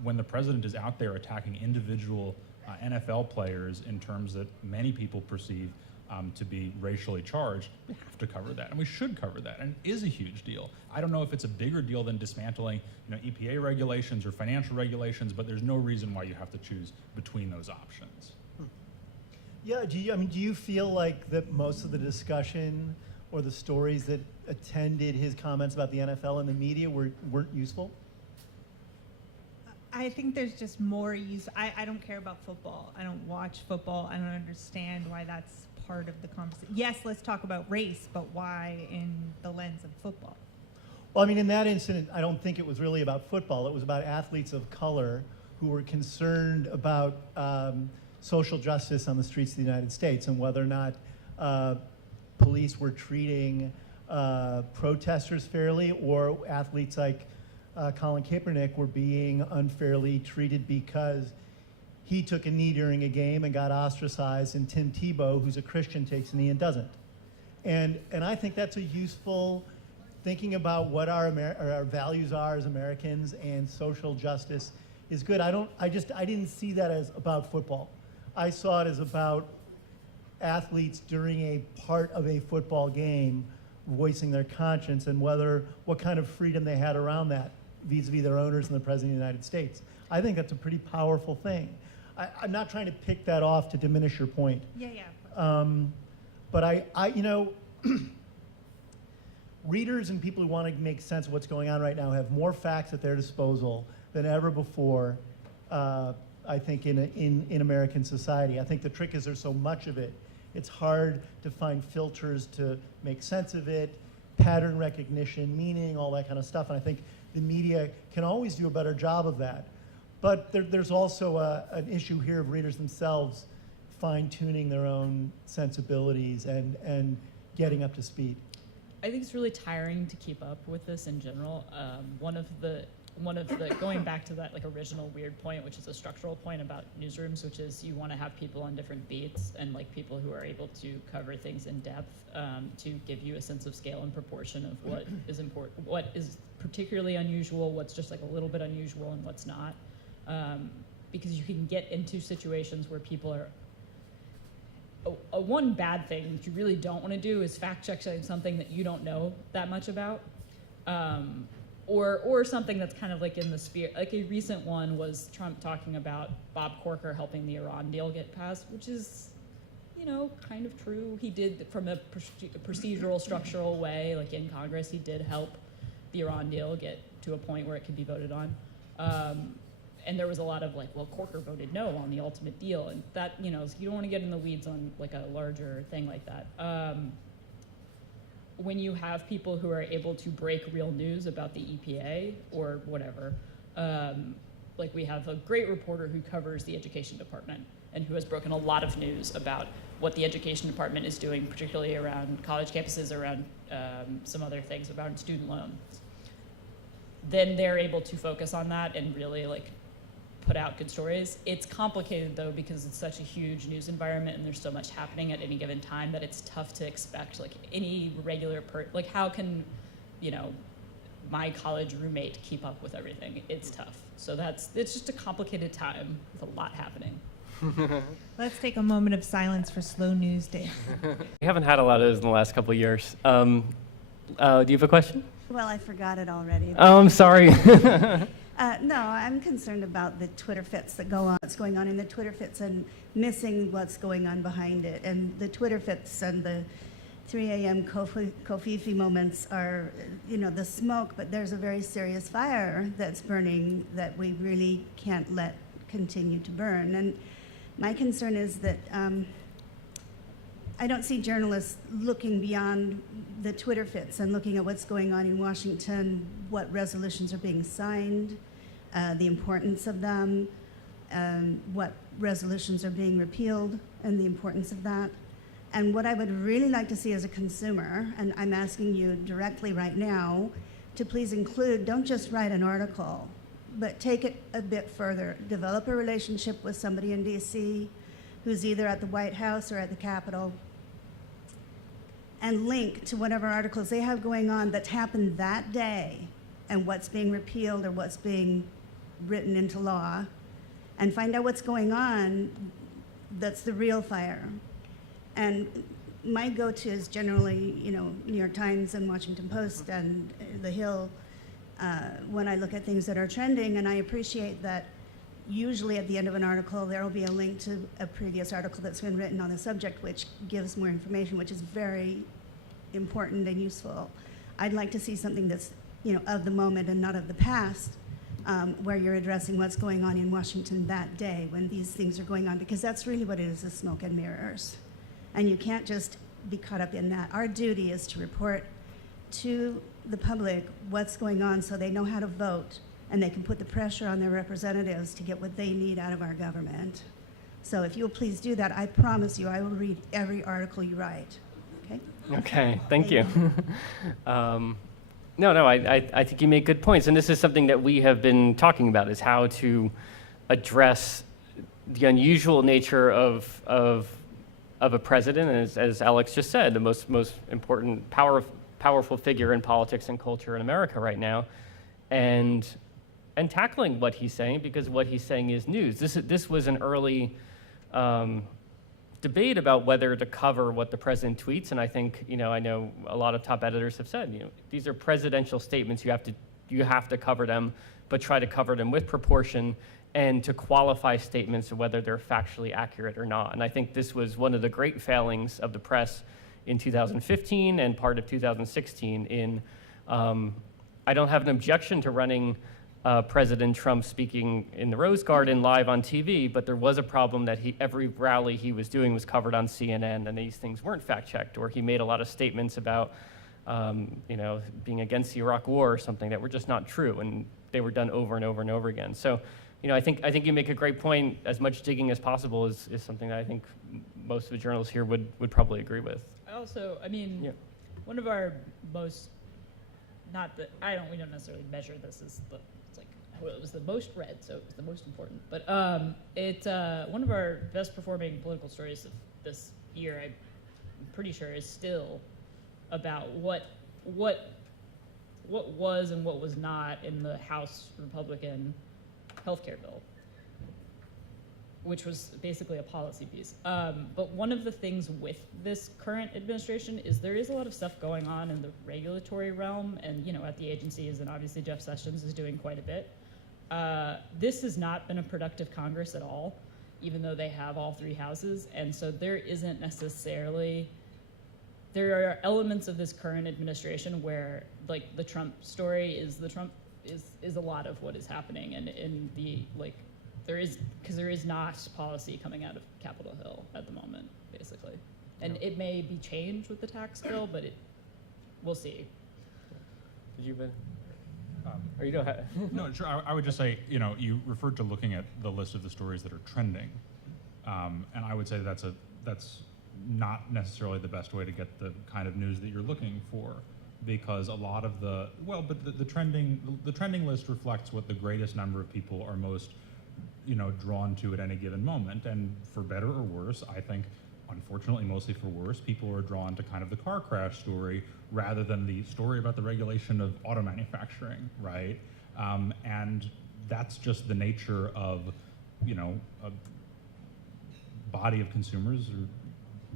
When the president is out there attacking individual NFL players in terms that many people perceive to be racially charged, we have to cover that, and we should cover that, and it is a huge deal. I don't know if it's a bigger deal than dismantling, you know, EPA regulations or financial regulations, but there's no reason why you have to choose between those options. Yeah, do you feel like that most of the discussion or the stories that attended his comments about the NFL in the media weren't useful? I think there's just more use. I don't care about football. I don't watch football. I don't understand why that's part of the conversation. Yes, let's talk about race, but why in the lens of football? Well, I mean, in that incident, I don't think it was really about football. It was about athletes of color who were concerned about social justice on the streets of the United States and whether or not police were treating protesters fairly, or athletes like Colin Kaepernick were being unfairly treated because he took a knee during a game and got ostracized, and Tim Tebow, who's a Christian, takes a knee and doesn't. And I think that's a useful thinking about what our values are as Americans, and social justice is good. I didn't see that as about football. I saw it as about athletes during a part of a football game voicing their conscience and what kind of freedom they had around that vis-a-vis their owners and the President of the United States. I think that's a pretty powerful thing. I'm not trying to pick that off to diminish your point. Yeah. But I you know, readers and people who want to make sense of what's going on right now have more facts at their disposal than ever before, I think, in American society. I think the trick is there's so much of it. It's hard to find filters to make sense of it, pattern recognition, meaning, all that kind of stuff. And I think the media can always do a better job of that. But there's also an issue here of readers themselves fine-tuning their own sensibilities and getting up to speed. I think it's really tiring to keep up with this in general. One of the going back to that like original weird point, which is a structural point about newsrooms, which is you want to have people on different beats and like people who are able to cover things in depth to give you a sense of scale and proportion of what is important, what is particularly unusual, what's just like a little bit unusual, and what's not. Because you can get into situations where people are. One bad thing that you really don't want to do is fact-check something that you don't know that much about. Or something that's kind of like in the sphere. Like a recent one was Trump talking about Bob Corker helping the Iran deal get passed, which is, you know, kind of true. He did from a procedural, structural way, like in Congress, he did help the Iran deal get to a point where it could be voted on. And there was a lot of like, well, Corker voted no on the ultimate deal, and that, you know, you don't want to get in the weeds on like a larger thing like that. When you have people who are able to break real news about the EPA or whatever, like we have a great reporter who covers the education department and who has broken a lot of news about what the education department is doing, particularly around college campuses, around some other things, about student loans. Then they're able to focus on that and really like put out good stories. It's complicated though because it's such a huge news environment and there's so much happening at any given time that it's tough to expect like any regular like how can, you know, my college roommate keep up with everything? It's tough. So it's just a complicated time with a lot happening. Let's take a moment of silence for Slow News Day. We haven't had a lot of those in the last couple of years. Do you have a question? Well, I forgot it already. Oh, I'm sorry. No, I'm concerned about the Twitter fits that go on, what's going on in the Twitter fits and missing what's going on behind it. And the Twitter fits and the 3 a.m. Kofifi moments are, you know, the smoke, but there's a very serious fire that's burning that we really can't let continue to burn. And my concern is that I don't see journalists looking beyond the Twitter fits and looking at what's going on in Washington, what resolutions are being signed, the importance of them, what resolutions are being repealed and the importance of that. And what I would really like to see as a consumer, and I'm asking you directly right now, to please include, don't just write an article, but take it a bit further. Develop a relationship with somebody in DC who's either at the White House or at the Capitol, and link to whatever articles they have going on that's happened that day and what's being repealed or what's being written into law, and find out what's going on that's the real fire. And my go-to is generally, New York Times and Washington Post and The Hill when I look at things that are trending, and I appreciate that usually at the end of an article there will be a link to a previous article that's been written on the subject, which gives more information, which is very important and useful. I'd like to see something that's of the moment and not of the past, where you're addressing what's going on in Washington that day when these things are going on, because that's really what it is smoke and mirrors. And you can't just be caught up in that. Our duty is to report to the public what's going on so they know how to vote and they can put the pressure on their representatives to get what they need out of our government. So if you'll please do that, I promise you I will read every article you write. Okay? Okay, thank you. I think you make good points, and this is something that we have been talking about, is how to address the unusual nature of a president, and as Alex just said, the most important powerful figure in politics and culture in America right now, and tackling what he's saying, because what he's saying is news. This was an early debate about whether to cover what the president tweets, and I think I know a lot of top editors have said these are presidential statements. You have to cover them, but try to cover them with proportion and to qualify statements of whether they're factually accurate or not. And I think this was one of the great failings of the press in 2015 and part of 2016 I don't have an objection to running President Trump speaking in the Rose Garden live on TV, but there was a problem that every rally he was doing was covered on CNN, and these things weren't fact-checked, or he made a lot of statements about being against the Iraq War or something that were just not true, and they were done over and over and over again. So I think you make a great point. As much digging as possible is something that I think most of the journalists here would probably agree with. One of our most, we don't necessarily measure this as it was the most read, so it was the most important. But it's one of our best performing political stories of this year, I'm pretty sure, is still about what was and what was not in the House Republican healthcare bill, which was basically a policy piece. But one of the things with this current administration is there is a lot of stuff going on in the regulatory realm and at the agencies, and obviously Jeff Sessions is doing quite a bit. This has not been a productive Congress at all, even though they have all three houses, and so there isn't necessarily, there are elements of this current administration where the Trump story is a lot of what is happening, and in the there is not policy coming out of Capitol Hill at the moment, basically. And it may be changed with the tax bill, but we'll see. Did you, Ben? Or you don't have? No, sure. I would just say, you referred to looking at the list of the stories that are trending, and I would say that's not necessarily the best way to get the kind of news that you're looking for, because a lot of the trending list reflects what the greatest number of people are most drawn to at any given moment, and for better or worse, I think, unfortunately, mostly for worse, people are drawn to kind of the car crash story rather than the story about the regulation of auto manufacturing, right? And that's just the nature of, a body of consumers, or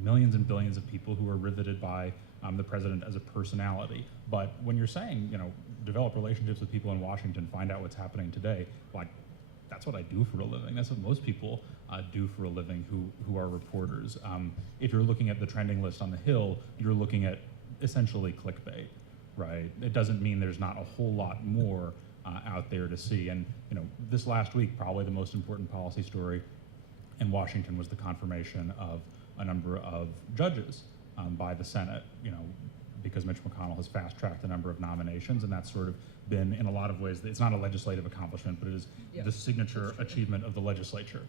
millions and billions of people who are riveted by the president as a personality. But when you're saying, develop relationships with people in Washington, find out what's happening today, that's what I do for a living. That's what most people do for a living who are reporters. If you're looking at the trending list on the Hill, you're looking at essentially clickbait, right? It doesn't mean there's not a whole lot more out there to see. And this last week, probably the most important policy story in Washington was the confirmation of a number of judges by the Senate. because Mitch McConnell has fast-tracked the number of nominations, and that's sort of been, in a lot of ways, it's not a legislative accomplishment, but it is the signature achievement of the legislature,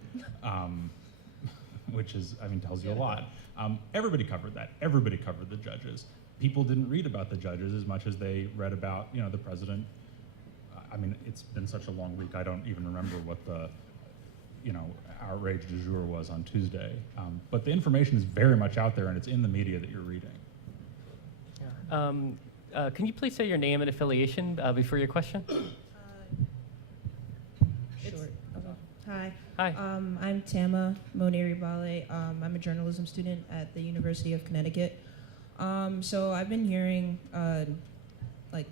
which is, I mean, tells you a lot. Everybody covered that. Everybody covered the judges. People didn't read about the judges as much as they read about, you know, the president. I mean, it's been such a long week, I don't even remember what the, you know, outrage du jour was on Tuesday. But the information is very much out there, and it's in the media that you're reading. Can you please say your name and affiliation before your question? Sure. Hi. Hi. I'm Tama Moneri-Bale. I'm a journalism student at the University of Connecticut. So I've been hearing like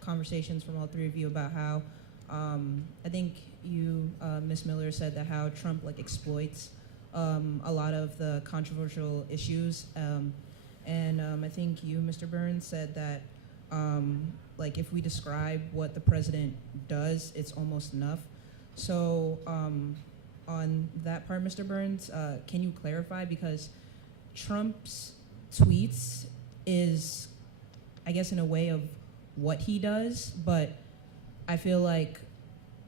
conversations from all three of you about how I think you, Ms. Miller, said that how Trump like exploits a lot of the controversial issues. And I think you, Mr. Burns, said that like if we describe what the president does, it's almost enough. So on that part, Mr. Burns, can you clarify? Because Trump's tweets is, I guess, in a way of what he does, but I feel like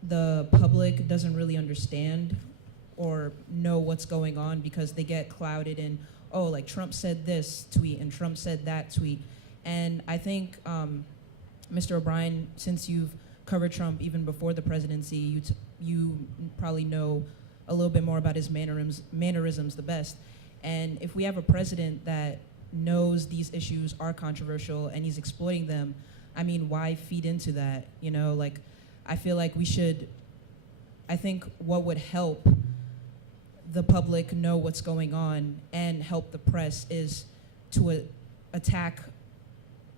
the public doesn't really understand or know what's going on because they get clouded in, oh, like Trump said this tweet and Trump said that tweet. And I think, Mr. O'Brien, since you've covered Trump even before the presidency, you probably know a little bit more about his mannerisms the best. And if we have a president that knows these issues are controversial and he's exploiting them, I mean, why feed into that? You know, like, I feel like we should, I think what would help the public know what's going on and help the press is to attack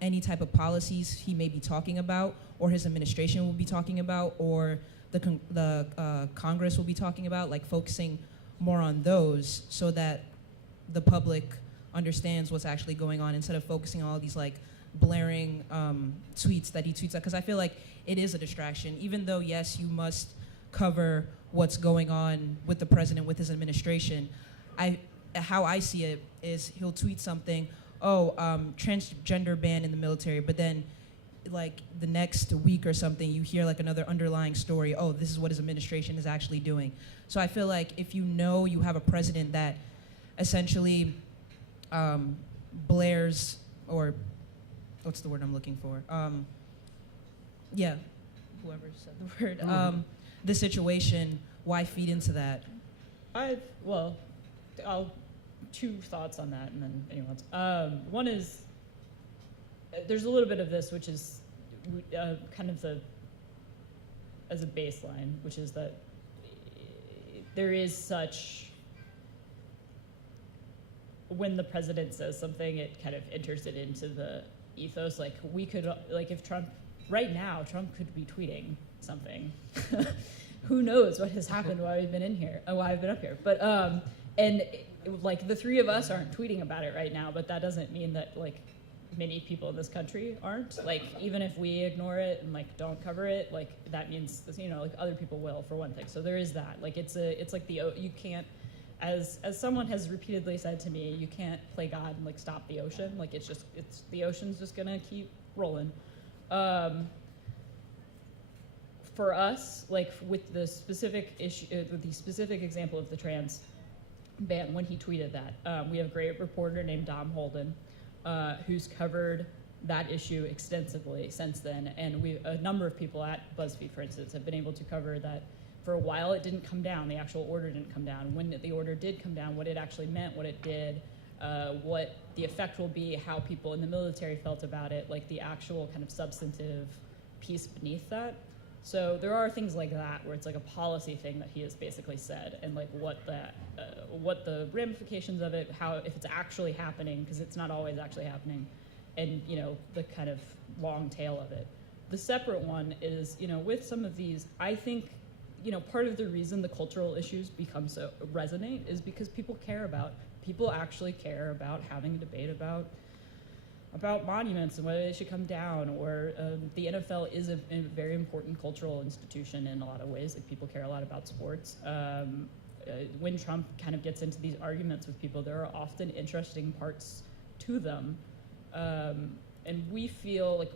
any type of policies he may be talking about, or his administration will be talking about, or the Congress will be talking about, like focusing more on those so that the public understands what's actually going on instead of focusing on all these like blaring tweets that he tweets out. Because I feel like it is a distraction, even though, yes, you must cover what's going on with the president, with his administration. How I see it is he'll tweet something, oh, transgender ban in the military, but then like the next week or something, you hear like another underlying story, oh, this is what his administration is actually doing. So I feel like if you know you have a president that essentially blares, or what's the word I'm looking for? Yeah, whoever said the word. The situation, why feed into that? I'll two thoughts on that, and then anyone else. One is, there's a little bit of this, which is kind of as a baseline, which is that there is such, when the president says something, it kind of enters it into the ethos. Like we could, like if Trump, right now, Trump could be tweeting something. Who knows what has happened while we've been in here, while I've been up here. But, like the three of us aren't tweeting about it right now, but that doesn't mean that like many people in this country aren't. Like even if we ignore it and like don't cover it, like that means, you know, like other people will, for one thing. So there is that. Like it's like you can't, as someone has repeatedly said to me, you can't play God and like stop the ocean. Like it's the ocean's just gonna keep rolling. For us, like with the specific issue, with the specific example of the trans ban, when he tweeted that, we have a great reporter named Dom Holden, who's covered that issue extensively since then, and a number of people at BuzzFeed, for instance, have been able to cover that. For a while, it didn't come down. The actual order didn't come down. When the order did come down, what it actually meant, what it did, what the effect will be, how people in the military felt about it, like the actual kind of substantive piece beneath that. So there are things like that where it's like a policy thing that he has basically said, and like what the ramifications of it, how, if it's actually happening, because it's not always actually happening, and you know the kind of long tail of it. The separate one is, you know, with some of these, I think, you know, part of the reason the cultural issues become so resonate is because people actually care about having a debate about monuments and whether they should come down, or the NFL is a very important cultural institution in a lot of ways. Like people care a lot about sports. When Trump kind of gets into these arguments with people, there are often interesting parts to them. And we feel like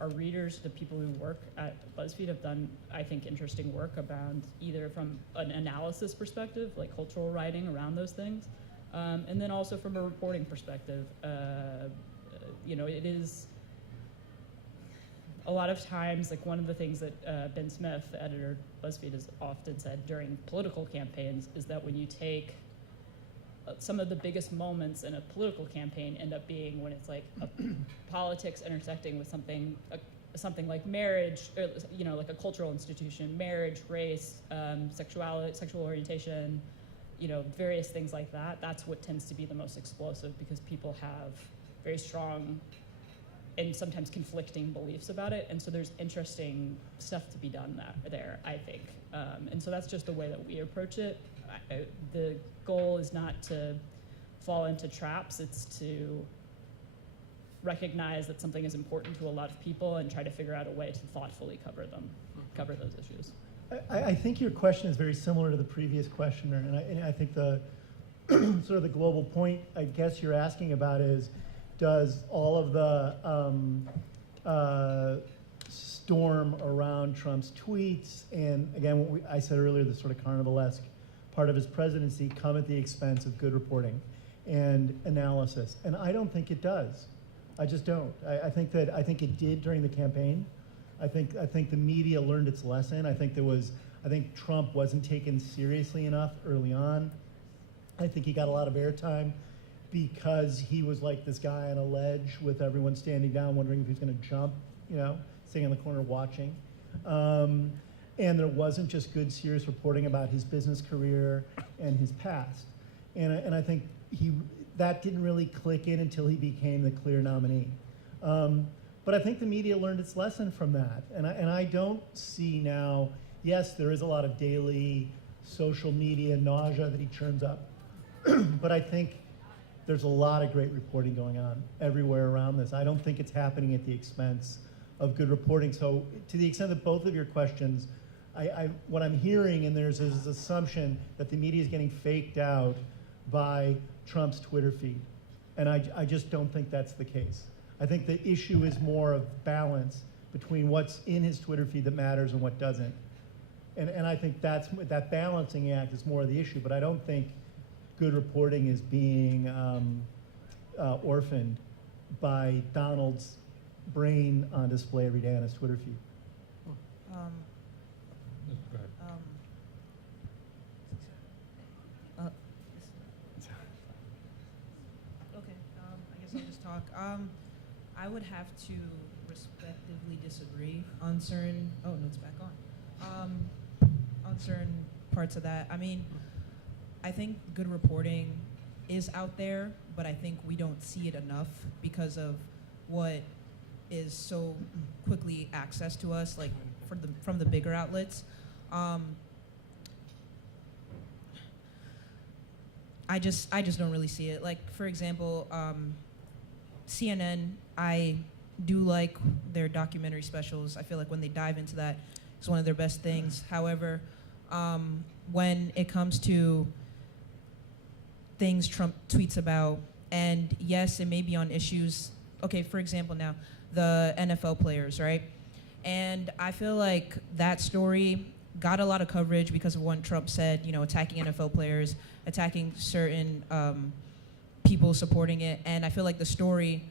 our readers, the people who work at BuzzFeed, have done, I think, interesting work about either from an analysis perspective, like cultural writing around those things, and then also from a reporting perspective. It is a lot of times, like, one of the things that Ben Smith, the editor of BuzzFeed, has often said during political campaigns is that when you take some of the biggest moments in a political campaign end up being when it's like politics intersecting with something like marriage, or like a cultural institution, marriage, race, sexual orientation, various things like that. That's what tends to be the most explosive, because people have very strong and sometimes conflicting beliefs about it, and so there's interesting stuff to be done there, I think. And so that's just the way that we approach it. The goal is not to fall into traps, it's to recognize that something is important to a lot of people and try to figure out a way to thoughtfully cover those issues. I think your question is very similar to the previous questioner, and I think the sort of the global point I guess you're asking about is, does all of the storm around Trump's tweets and, again, what I said earlier, the sort of carnivalesque part of his presidency, come at the expense of good reporting and analysis? And I don't think it does. I just don't. I think it did during the campaign. I think the media learned its lesson. I think Trump wasn't taken seriously enough early on. I think he got a lot of airtime because he was like this guy on a ledge with everyone standing down wondering if he's going to jump, sitting in the corner watching. And there wasn't just good, serious reporting about his business career and his past. And I think that didn't really click in until he became the clear nominee. But I think the media learned its lesson from that. And I don't see now, yes, there is a lot of daily social media nausea that he churns up. But I think there's a lot of great reporting going on everywhere around this. I don't think it's happening at the expense of good reporting. So to the extent that both of your questions, what I'm hearing, and there's this assumption that the media is getting faked out by Trump's Twitter feed. And I just don't think that's the case. I think the issue is more of balance between what's in his Twitter feed that matters and what doesn't. And I think that balancing act is more of the issue, but I don't think good reporting is being orphaned by Donald's brain on display every day on his Twitter feed. I guess I'll just talk. I would have to respectively disagree on certain. Oh no, it's back on. On certain parts of that. I mean, I think good reporting is out there, but I think we don't see it enough because of what is so quickly accessed to us, like from the bigger outlets. I just don't really see it. Like, for example, CNN, I do like their documentary specials. I feel like when they dive into that, it's one of their best things. However, when it comes to things Trump tweets about, and yes, it may be on issues. Okay, for example now, the NFL players, right? And I feel like that story got a lot of coverage because of what Trump said, attacking NFL players, attacking certain people supporting it. And I feel like the story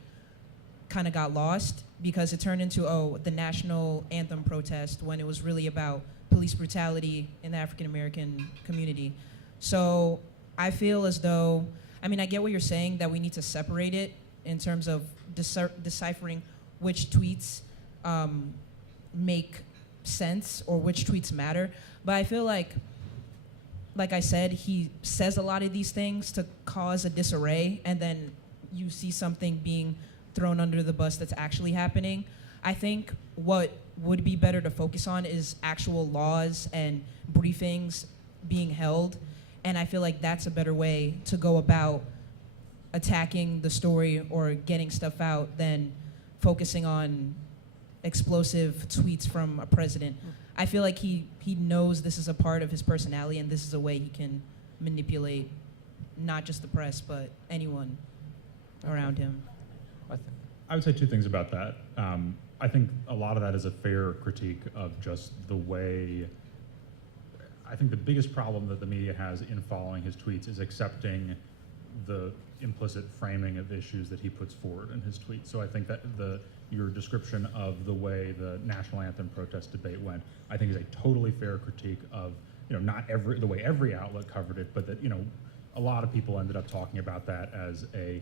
kind of got lost because it turned into, the national anthem protest when it was really about police brutality in the African-American community. So I feel as though, I get what you're saying, that we need to separate it in terms of deciphering which tweets make sense or which tweets matter. But I feel like I said, he says a lot of these things to cause a disarray, and then you see something being thrown under the bus that's actually happening. I think what would be better to focus on is actual laws and briefings being held, and I feel like that's a better way to go about attacking the story or getting stuff out than focusing on explosive tweets from a president. I feel like he knows this is a part of his personality, and this is a way he can manipulate not just the press, but anyone around him. I would say two things about that. I think a lot of that is a fair critique of just the way. I think the biggest problem that the media has in following his tweets is accepting the implicit framing of issues that he puts forward in his tweets. So I think that your description of the way the national anthem protest debate went, I think is a totally fair critique of, not the way every outlet covered it, but that, a lot of people ended up talking about that as a,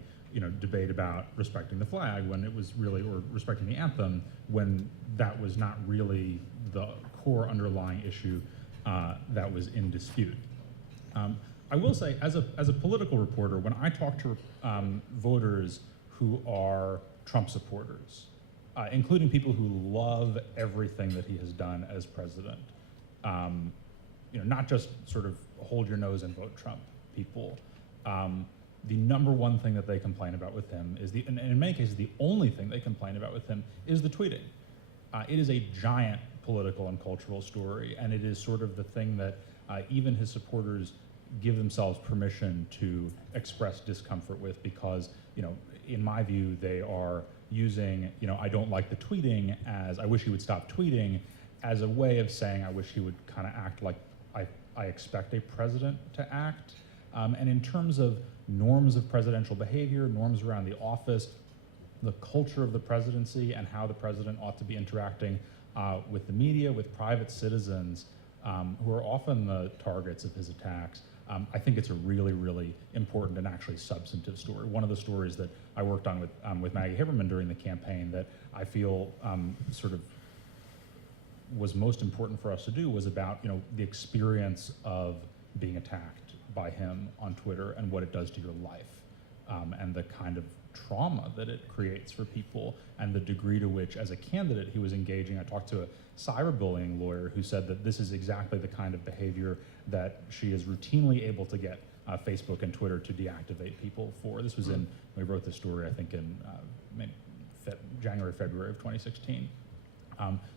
debate about respecting the flag when it was really, or respecting the anthem, when that was not really the core underlying issue that was in dispute. I will say, as a political reporter, when I talk to voters who are Trump supporters, including people who love everything that he has done as president, not just sort of hold your nose and vote Trump people, the number one thing that they complain about with him is and in many cases, the only thing they complain about with him is the tweeting. It is a giant political and cultural story, and it is sort of the thing that even his supporters give themselves permission to express discomfort with, because, in my view, they are using, I don't like the tweeting as, I wish he would stop tweeting, as a way of saying, I wish he would kind of act like I expect a president to act. And in terms of norms of presidential behavior, norms around the office, the culture of the presidency, and how the president ought to be interacting with the media, with private citizens, who are often the targets of his attacks, I think it's a really, really important and actually substantive story. One of the stories that I worked on with Maggie Haberman during the campaign that I feel sort of was most important for us to do was about the experience of being attacked by him on Twitter and what it does to your life, and the kind of trauma that it creates for people, and the degree to which, as a candidate, he was engaging. I talked to a cyberbullying lawyer who said that this is exactly the kind of behavior that she is routinely able to get Facebook and Twitter to deactivate people for. This was we wrote this story, I think, in January, February of 2016.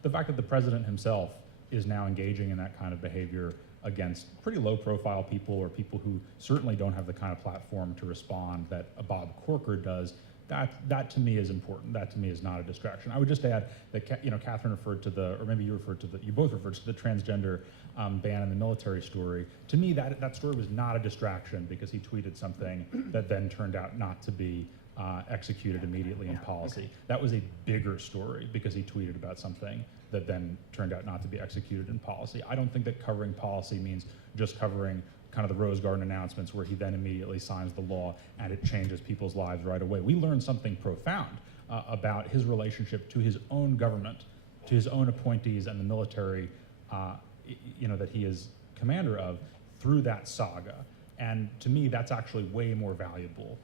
The fact that the president himself is now engaging in that kind of behavior against pretty low-profile people, or people who certainly don't have the kind of platform to respond that a Bob Corker does, that to me is important. That to me is not a distraction. I would just add that Katherine referred to or maybe you both referred to the transgender ban in the military story. To me, that story was not a distraction, because he tweeted something that then turned out not to be executed immediately in policy. Okay. That was a bigger story, because he tweeted about something that then turned out not to be executed in policy. I don't think that covering policy means just covering kind of the Rose Garden announcements where he then immediately signs the law and it changes people's lives right away. We learned something profound about his relationship to his own government, to his own appointees and the military that he is commander of through that saga. And to me, that's actually way more valuable,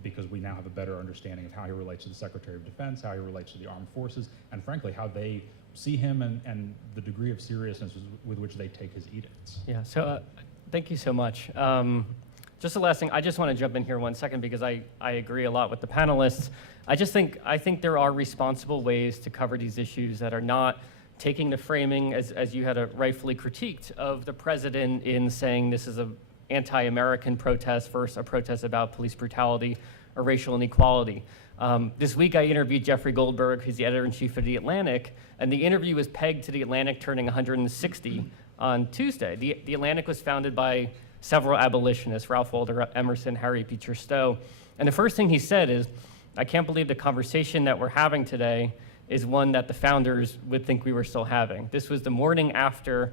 because we now have a better understanding of how he relates to the Secretary of Defense, how he relates to the armed forces, and frankly, how they see him and the degree of seriousness with which they take his edicts. Yeah, so thank you so much. Just the last thing, I just want to jump in here 1 second, because I agree a lot with the panelists. I think there are responsible ways to cover these issues that are not taking the framing, as you had rightfully critiqued, of the president in saying this is a anti-American protest versus a protest about police brutality or racial inequality. This week I interviewed Jeffrey Goldberg, who's the editor-in-chief of The Atlantic, and the interview was pegged to The Atlantic turning 160 on Tuesday. The Atlantic was founded by several abolitionists, Ralph Waldo Emerson, Harry Beecher Stowe, and the first thing he said is, I can't believe the conversation that we're having today is one that the founders would think we were still having. This was the morning after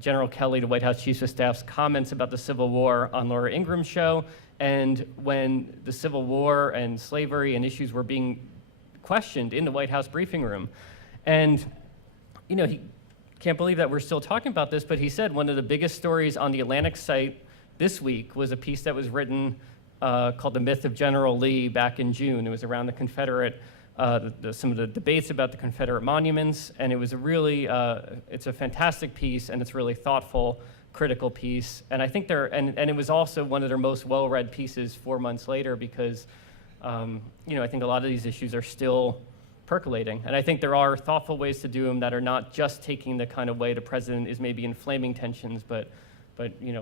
General Kelly, the White House Chief of Staff's comments about the Civil War on Laura Ingram's show, and when the Civil War and slavery and issues were being questioned in the White House briefing room. And, he can't believe that we're still talking about this, but he said one of the biggest stories on the Atlantic site this week was a piece that was written called The Myth of General Lee back in June. It was around the Confederate some of the debates about the Confederate monuments, and it was it's a fantastic piece, and it's really thoughtful, critical piece. And I think and it was also one of their most well-read pieces 4 months later, because, I think a lot of these issues are still percolating. And I think there are thoughtful ways to do them that are not just taking the kind of way the president is maybe inflaming tensions, but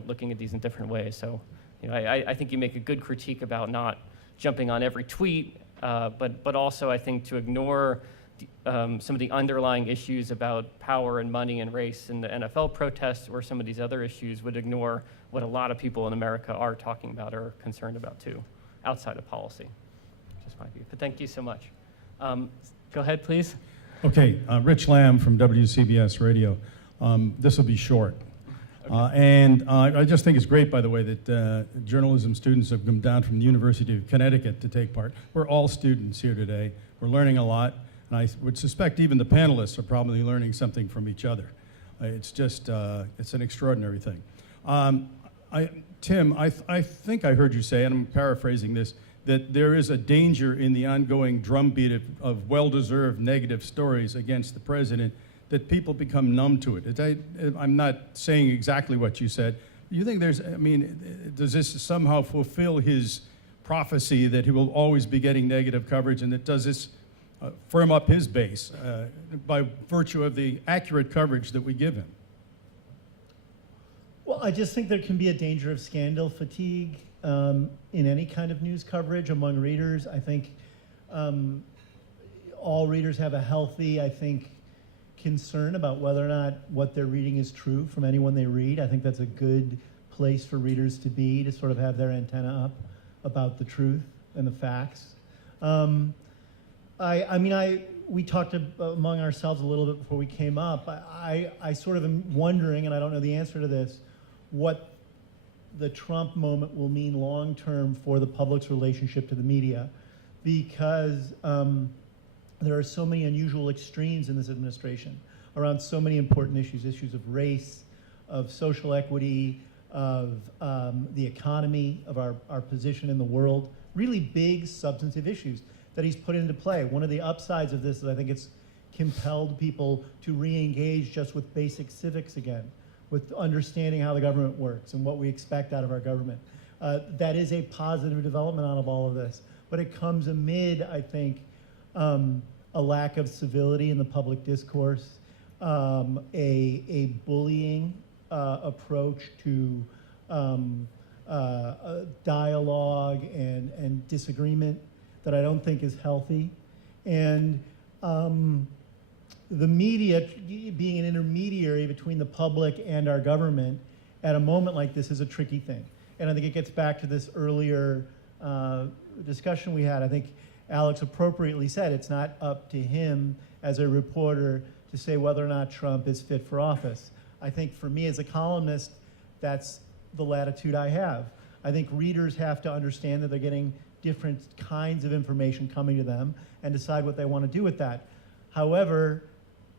looking at these in different ways. So, I think you make a good critique about not jumping on every tweet, but also I think to ignore some of the underlying issues about power and money and race in the NFL protests or some of these other issues would ignore what a lot of people in America are talking about or concerned about too, outside of policy. Just my view. But thank you so much. Go ahead, please. Okay, Rich Lamb from WCBS Radio. This will be short. And I just think it's great, by the way, that journalism students have come down from the University of Connecticut to take part. We're all students here today. We're learning a lot. And I would suspect even the panelists are probably learning something from each other. It's just, it's an extraordinary thing. Tim, I think I heard you say, and I'm paraphrasing this, that there is a danger in the ongoing drumbeat of well-deserved negative stories against the president, that people become numb to it. I'm not saying exactly what you said. You think there's, I mean, does this somehow fulfill his prophecy that he will always be getting negative coverage, and that does this firm up his base by virtue of the accurate coverage that we give him? Well, I just think there can be a danger of scandal fatigue in any kind of news coverage among readers. I think all readers have a healthy, concern about whether or not what they're reading is true from anyone they read. I think that's a good place for readers to be, to sort of have their antenna up about the truth and the facts. We talked among ourselves a little bit before we came up. I sort of am wondering, and I don't know the answer to this, what the Trump moment will mean long term for the public's relationship to the media, because there are so many unusual extremes in this administration around so many important issues of race, of social equity, of the economy, of our position in the world, really big substantive issues that he's put into play. One of the upsides of this is I think it's compelled people to re-engage just with basic civics again, with understanding how the government works and what we expect out of our government. That is a positive development out of all of this, but it comes amid, I think, a lack of civility in the public discourse, a bullying approach to dialogue and disagreement that I don't think is healthy. And the media being an intermediary between the public and our government at a moment like this is a tricky thing. And I think it gets back to this earlier discussion we had. I think Alex appropriately said it's not up to him as a reporter to say whether or not Trump is fit for office. I think for me as a columnist, that's the latitude I have. I think readers have to understand that they're getting different kinds of information coming to them and decide what they want to do with that. However,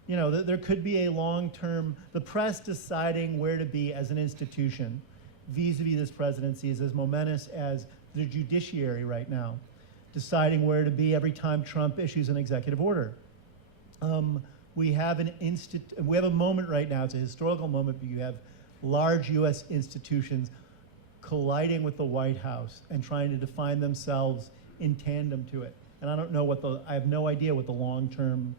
you know, there could be a long-term, the press deciding where to be as an institution vis-a-vis this presidency is as momentous as the judiciary right now, deciding where to be every time Trump issues an executive order. We have a moment right now, it's a historical moment, but you have large US institutions colliding with the White House and trying to define themselves in tandem to it. And I don't know I have no idea what the long-term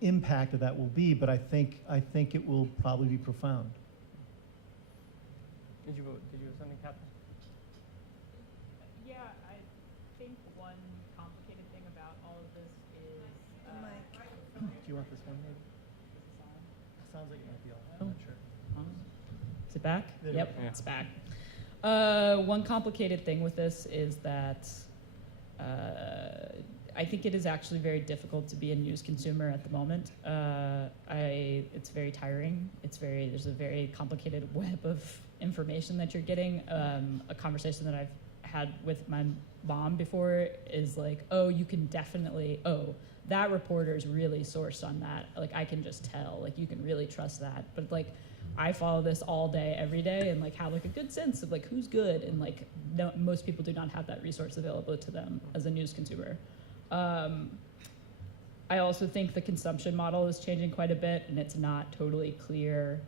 impact of that will be, but I think it will probably be profound. Did you have something, Katherine? Yeah, I think one complicated thing about all of this is... Do you want this one maybe? It sounds like it might be all. I'm not sure. Is it back? There Yep, we go. it's back. One complicated thing with this is that I think it is actually very difficult to be a news consumer at the moment. It's very tiring. There's a very complicated web of information that you're getting. A conversation that I've had with my mom before is like, oh, you can definitely, that reporter is really sourced on that. Like, I can just tell, like, you can really trust that. But like, I follow this all day, every day, and like have like a good sense of like who's good, and like most people do not have that resource available to them as a news consumer. I also think the consumption model is changing quite a bit, and it's not totally clear.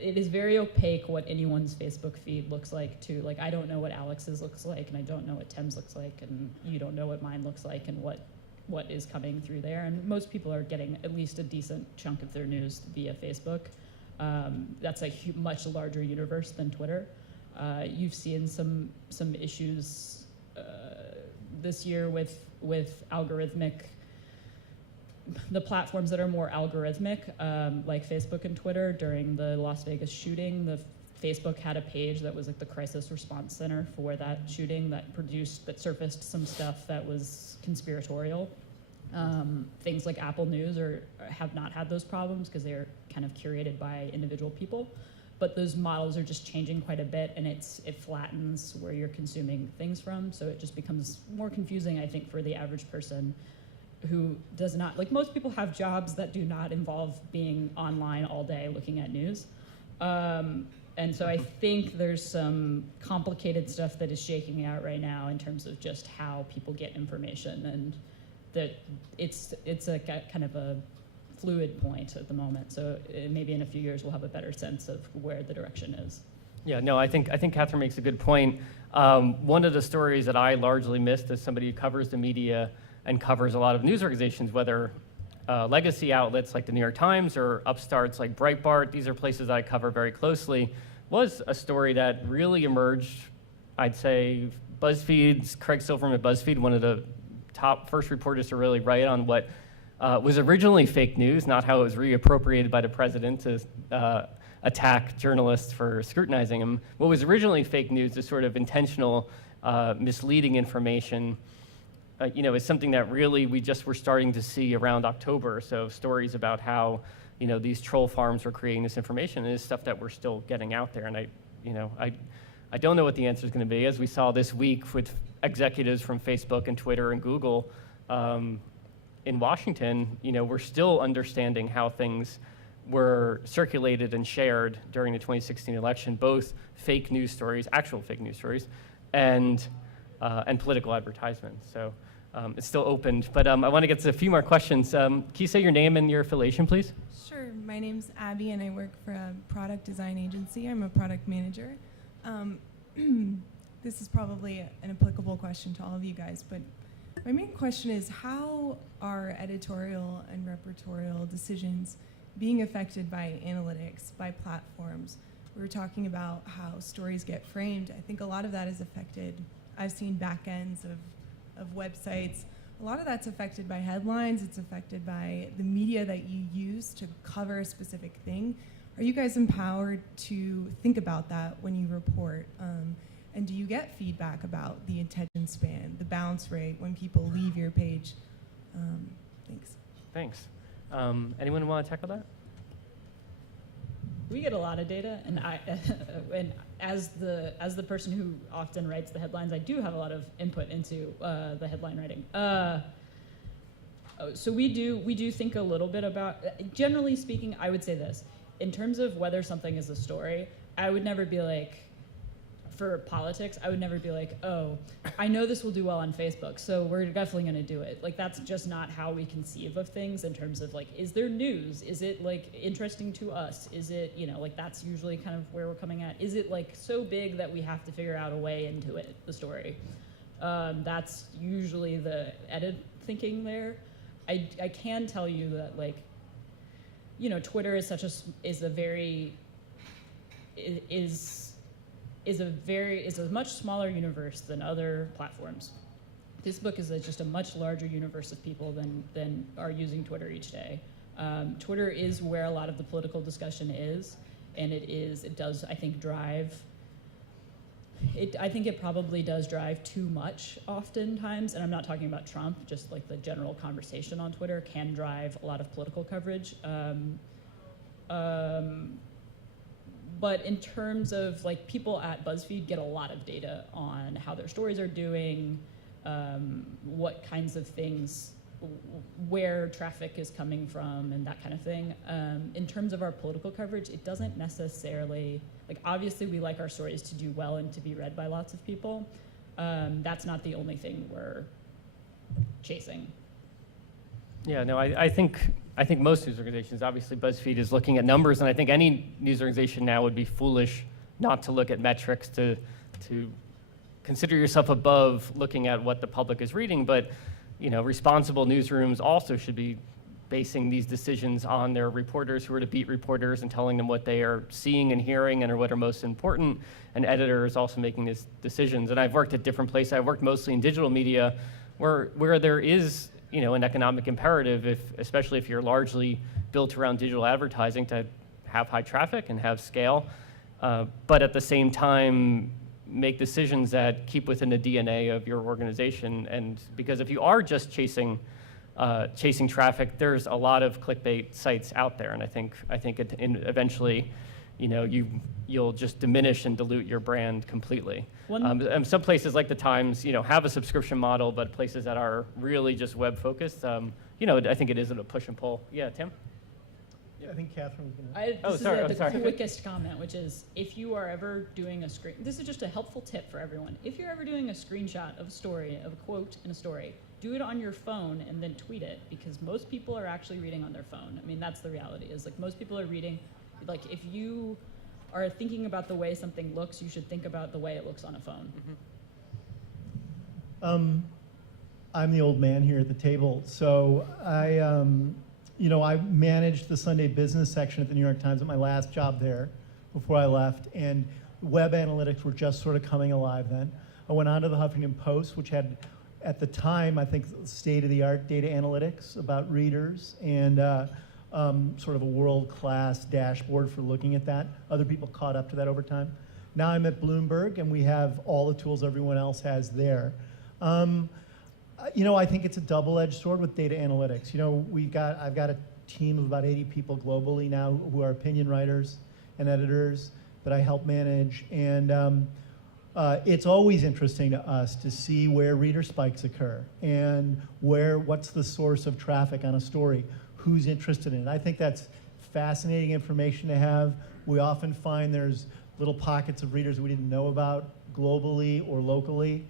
It is very opaque what anyone's Facebook feed looks like too. Like, I don't know what Alex's looks like, and I don't know what Tim's looks like, and you don't know what mine looks like, and what is coming through there. And most people are getting at least a decent chunk of their news via Facebook. That's a much larger universe than Twitter. You've seen some issues this year with algorithmic, the platforms that are more algorithmic, like Facebook and Twitter. During the Las Vegas shooting, Facebook had a page that was like the crisis response center for that shooting that surfaced some stuff that was conspiratorial. Things like Apple News have not had those problems because they're kind of curated by individual people. But those models are just changing quite a bit, and it flattens where you're consuming things from. So it just becomes more confusing, I think, for the average person who does not, like most people have jobs that do not involve being online all day looking at news. And so I think there's some complicated stuff that is shaking out right now in terms of just how people get information, and that it's a kind of a fluid point at the moment. So maybe in a few years we'll have a better sense of where the direction is. Yeah, no, I think Katherine makes a good point. One of the stories that I largely missed as somebody who covers the media and covers a lot of news organizations, whether legacy outlets like the New York Times or upstarts like Breitbart, these are places that I cover very closely, was a story that really emerged. I'd say BuzzFeed's, Craig Silverman at BuzzFeed, one of the top first reporters to really write on what was originally fake news, not how it was reappropriated by the president to attack journalists for scrutinizing him. What was originally fake news, is sort of intentional misleading information, is something that really we just were starting to see around October. So stories about how, these troll farms were creating this information, and it's stuff that we're still getting out there. And I don't know what the answer is going to be. As we saw this week with executives from Facebook and Twitter and Google in Washington, we're still understanding how things were circulated and shared during the 2016 election, both fake news stories, actual fake news stories, and political advertisements. So it's still open, but I want to get to a few more questions. Can you say your name and your affiliation, please? Sure. My name's Abby, and I work for a product design agency. I'm a product manager. This is probably an applicable question to all of you guys, but my main question is, how are editorial and reportorial decisions being affected by analytics, by platforms? We were talking about how stories get framed. I think a lot of that is affected. I've seen back ends of websites. A lot of that's affected by headlines. It's affected by the media that you use to cover a specific thing. Are you guys empowered to think about that when you report? And do you get feedback about the attention span, the bounce rate when people leave your page? Thanks. Thanks. Anyone want to tackle that? We get a lot of data, and and as the person who often writes the headlines, I do have a lot of input into the headline writing. So we do think a little bit about. Generally speaking, I would say this: in terms of whether something is a story, I would never be like, for politics, I would never be like, oh, I know this will do well on Facebook, so we're definitely going to do it. Like, that's just not how we conceive of things in terms of, like, is there news? Is it, like, interesting to us? Is it, like, that's usually kind of where we're coming at. Is it, like, so big that we have to figure out a way into it, the story? That's usually the edit thinking there. I can tell you that, like, Twitter is a much smaller universe than other platforms. Facebook is just a much larger universe of people than are using Twitter each day. Twitter is where a lot of the political discussion is, and it does, I think, I think it probably does drive too much oftentimes, and I'm not talking about Trump, just like the general conversation on Twitter can drive a lot of political coverage. But in terms of, like, people at BuzzFeed get a lot of data on how their stories are doing, what kinds of things, where traffic is coming from, and that kind of thing. In terms of our political coverage, it doesn't necessarily, like, obviously we like our stories to do well and to be read by lots of people. That's not the only thing we're chasing. Yeah, no, I think most news organizations, obviously BuzzFeed is looking at numbers, and I think any news organization now would be foolish not to look at metrics, to consider yourself above looking at what the public is reading. But responsible newsrooms also should be basing these decisions on their reporters who are the beat reporters and telling them what they are seeing and hearing and what are most important, and editors also making these decisions. And I've worked at different places. I've worked mostly in digital media where there is, you know, an economic imperative, especially if you're largely built around digital advertising, to have high traffic and have scale, but at the same time make decisions that keep within the DNA of your organization. And because if you are just chasing traffic, there's a lot of clickbait sites out there, and I think eventually, you know, you'll just diminish and dilute your brand completely. And some places like the Times, you know, have a subscription model, but places that are really just web focused, you know, I think it is a push and pull. Yeah, Tim? I think Catherine was going to. This is the quickest comment, which is, if you are ever doing a screen, this is just a helpful tip for everyone. If you're ever doing a screenshot of a story, of a quote in a story, do it on your phone and then tweet it, because most people are actually reading on their phone. I mean, that's the reality, is like most people are reading, like if you are thinking about the way something looks, you should think about the way it looks on a phone. Mm-hmm. I'm the old man here at the table, so I managed the Sunday business section at the New York Times at my last job there before I left, and web analytics were just sort of coming alive then. I went on to the Huffington Post, which had, at the time, I think, state-of-the-art data analytics about readers and sort of a world-class dashboard for looking at that. Other people caught up to that over time. Now I'm at Bloomberg, and we have all the tools everyone else has there. I think it's a double-edged sword with data analytics. You know, I've got a team of about 80 people globally now who are opinion writers and editors that I help manage, and it's always interesting to us to see where reader spikes occur and what's the source of traffic on a story, who's interested in it. I think that's fascinating information to have. We often find there's little pockets of readers we didn't know about globally or locally.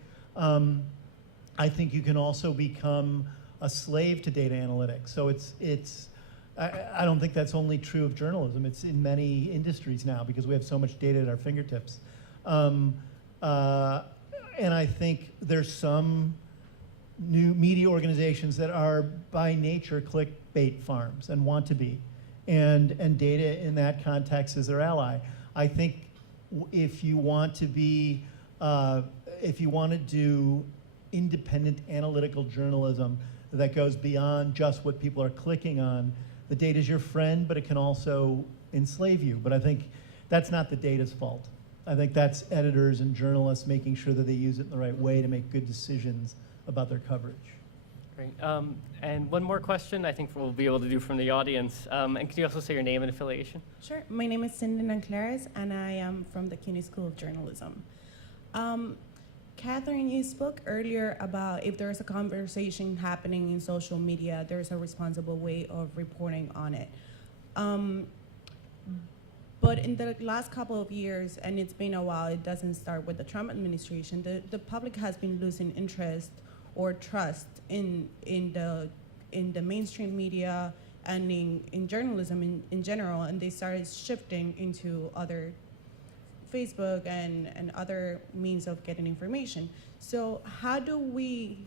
I think you can also become a slave to data analytics. So I don't think that's only true of journalism. It's in many industries now because we have so much data at our fingertips. And I think there's some new media organizations that are by nature clickbait farms and want to be. And data in that context is their ally. I think if you want to do independent analytical journalism that goes beyond just what people are clicking on, the data is your friend, but it can also enslave you. But I think that's not the data's fault. I think that's editors and journalists making sure that they use it in the right way to make good decisions about their coverage. Great. And one more question I think we'll be able to do from the audience. And can you also say your name and affiliation? Sure. My name is Cindy Nanclares, and I am from the CUNY School of Journalism. Katherine, you spoke earlier about if there's a conversation happening in social media, there's a responsible way of reporting on it. But in the last couple of years, and it's been a while, it doesn't start with the Trump administration, the public has been losing interest or trust in the mainstream media and in journalism in general, and they started shifting into other Facebook and other means of getting information. So how do we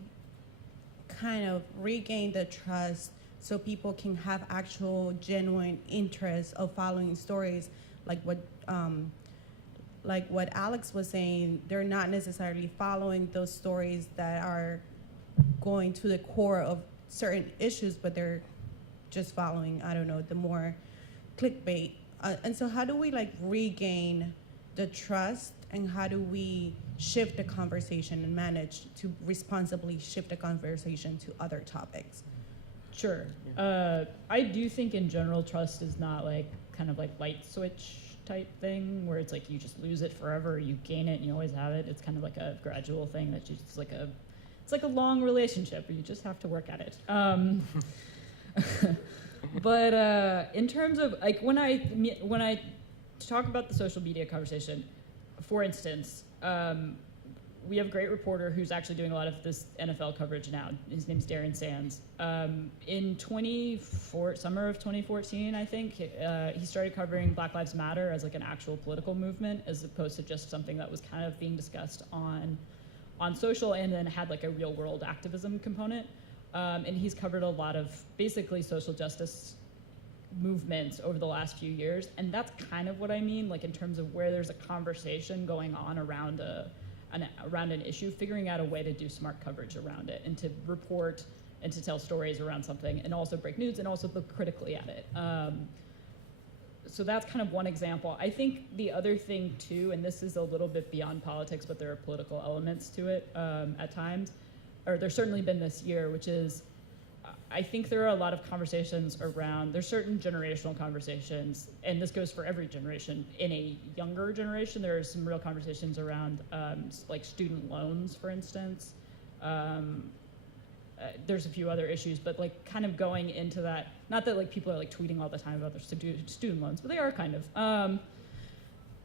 kind of regain the trust so people can have actual genuine interest of following stories like what Alex was saying? They're not necessarily following those stories that are going to the core of certain issues, but they're just following, I don't know, the more clickbait. And so how do we regain the trust, and how do we shift the conversation and manage to responsibly shift the conversation to other topics? Sure. I do think in general trust is not kind of light switch type thing where it's you just lose it forever, you gain it and you always have it. It's kind of like a gradual thing that it's like a long relationship where you just have to work at it. But in terms of when I talk about the social media conversation, for instance, we have a great reporter who's actually doing a lot of this NFL coverage now. His name's Darren Sands. In summer of 2014, I think, he started covering Black Lives Matter as an actual political movement, as opposed to just something that was kind of being discussed on social, and then had a real world activism component. And he's covered a lot of basically social justice movements over the last few years, and that's kind of what I mean, like in terms of where there's a conversation going on around an issue, figuring out a way to do smart coverage around it and to report and to tell stories around something and also break news and also look critically at it. So that's kind of one example. I think the other thing too, and this is a little bit beyond politics, but there are political elements to it at times, or there's certainly been this year, which is, I think there are a lot of conversations around, there's certain generational conversations, and this goes for every generation. In a younger generation, there are some real conversations around like student loans, for instance. There's a few other issues, but like kind of going into that, not that like people are like tweeting all the time about their student loans, but they are kind of.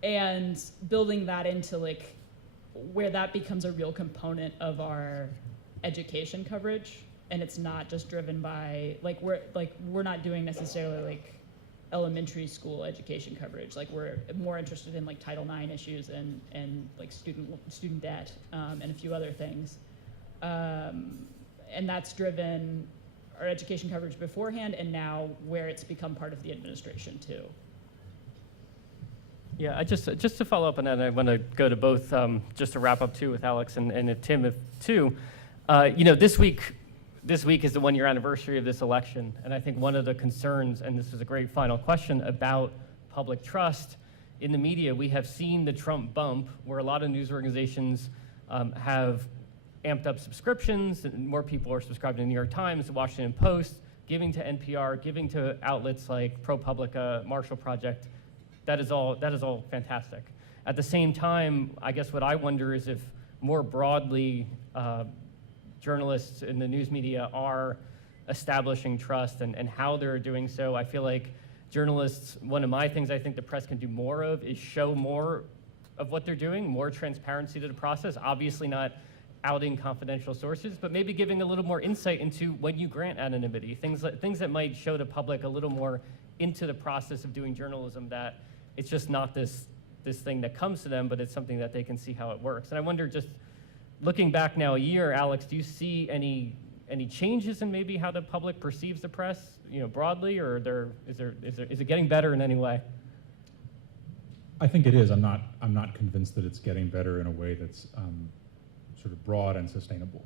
And building that into like where that becomes a real component of our education coverage, and it's not just driven by we're not doing necessarily like elementary school education coverage. Like we're more interested in like Title IX issues and like student debt and a few other things. And that's driven our education coverage beforehand, and now where it's become part of the administration too. Yeah, just to follow up on that, I want to go to both, just to wrap up too with Alex and Tim too. This week is the 1-year anniversary of this election, and I think one of the concerns, and this is a great final question about public trust in the media, we have seen the Trump bump where a lot of news organizations have amped up subscriptions, and more people are subscribed to the New York Times, the Washington Post, giving to NPR, giving to outlets like ProPublica, Marshall Project. That is all fantastic. At the same time, I guess what I wonder is if more broadly journalists in the news media are establishing trust and how they're doing so. I feel like journalists, one of my things I think the press can do more of is show more of what they're doing, more transparency to the process, obviously not outing confidential sources, but maybe giving a little more insight into when you grant anonymity, things that might show the public a little more into the process of doing journalism, that it's just not this thing that comes to them, but it's something that they can see how it works. And I wonder, just looking back now a year, Alex, do you see any changes in maybe how the public perceives the press, broadly, or is it getting better in any way? I think it is. I'm not convinced that it's getting better in a way that's sort of broad and sustainable.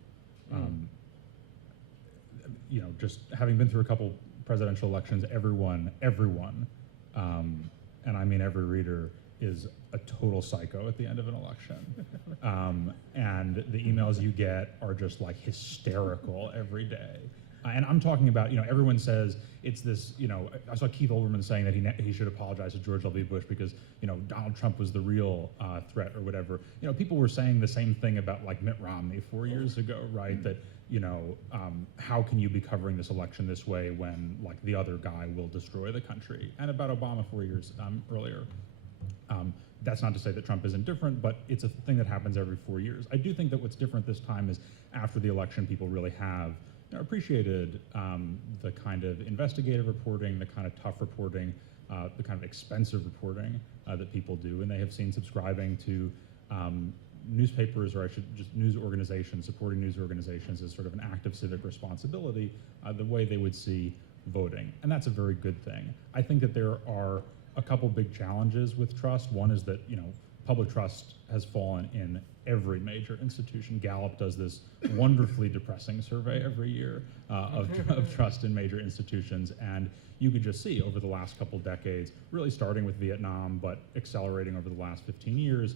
Just having been through a couple presidential elections, everyone, and I mean every reader, is a total psycho at the end of an election. And the emails you get are just like hysterical every day. And I'm talking about, everyone says it's this, I saw Keith Olbermann saying that he should apologize to George W. Bush because, Donald Trump was the real threat or whatever. People were saying the same thing about like Mitt Romney 4 years ago, right? That, how can you be covering this election this way when like the other guy will destroy the country? And about Obama 4 years earlier. That's not to say that Trump isn't different, but it's a thing that happens every 4 years. I do think that what's different this time is after the election, people really have appreciated the kind of investigative reporting, the kind of tough reporting, the kind of expensive reporting that people do, and they have seen subscribing to newspapers, or I should just news organizations, supporting news organizations as sort of an act of civic responsibility, the way they would see voting, and that's a very good thing. I think that there are a couple big challenges with trust. One is that public trust has fallen in every major institution. Gallup does this wonderfully depressing survey every year of trust in major institutions, and you could just see over the last couple decades, really starting with Vietnam, but accelerating over the last 15 years,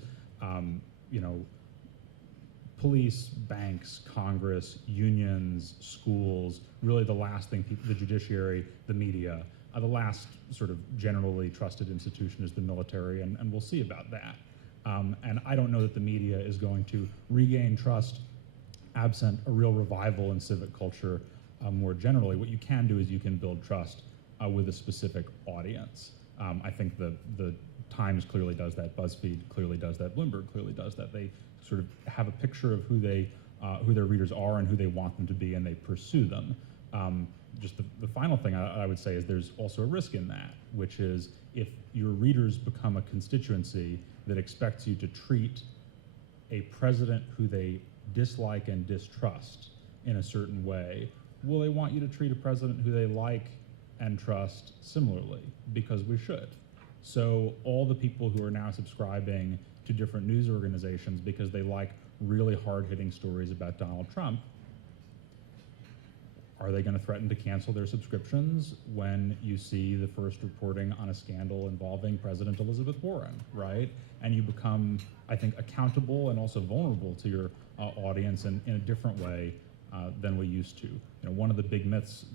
police, banks, Congress, unions, schools, really the last thing, the judiciary, the media, the last sort of generally trusted institution is the military, and we'll see about that. And I don't know that the media is going to regain trust absent a real revival in civic culture more generally. What you can do is you can build trust with a specific audience. I think the Times clearly does that, BuzzFeed clearly does that, Bloomberg clearly does that. They sort of have a picture of who their readers are and who they want them to be, and they pursue them. Just the final thing I would say is there's also a risk in that, which is if your readers become a constituency that expects you to treat a president who they dislike and distrust in a certain way, Well, they want you to treat a president who they like and trust similarly, because we should. So all the people who are now subscribing to different news organizations because they like really hard-hitting stories about Donald Trump, are they going to threaten to cancel their subscriptions when you see the first reporting on a scandal involving President Elizabeth Warren, right? And you become, I think, accountable and also vulnerable to your audience in a different way than we used to. One of the big myths,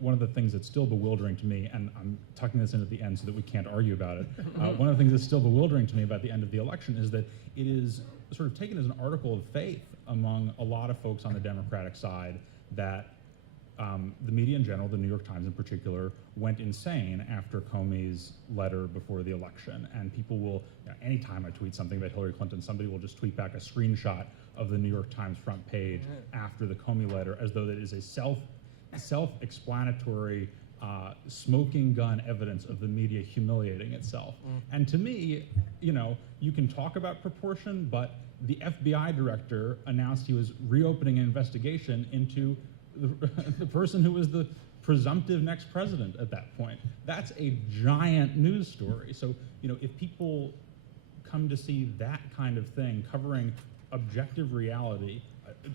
one of the things that's still bewildering to me, and I'm tucking this in at the end so that we can't argue about it, one of the things that's still bewildering to me about the end of the election is that it is sort of taken as an article of faith among a lot of folks on the Democratic side that the media in general, the New York Times in particular, went insane after Comey's letter before the election. And people will, anytime I tweet something about Hillary Clinton, somebody will just tweet back a screenshot of the New York Times front page after the Comey letter, as though that is a self-explanatory smoking gun evidence of the media humiliating itself. And to me, you can talk about proportion, but the FBI director announced he was reopening an investigation into the person who was the presumptive next president at that point. That's a giant news story. So, if people come to see that kind of thing covering objective reality,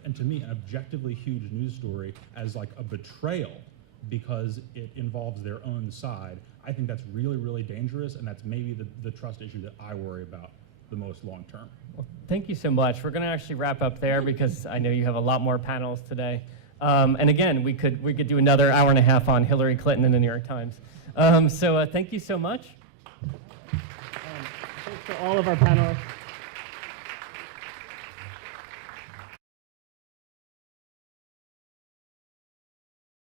and to me, an objectively huge news story as like a betrayal because it involves their own side, I think that's really, really dangerous, and that's maybe the trust issue that I worry about the most long term. Well, thank you so much. We're going to actually wrap up there because I know you have a lot more panels today. And again, we could do another hour and a half on Hillary Clinton in the New York Times. So thank you so much. Thanks to all of our panelists.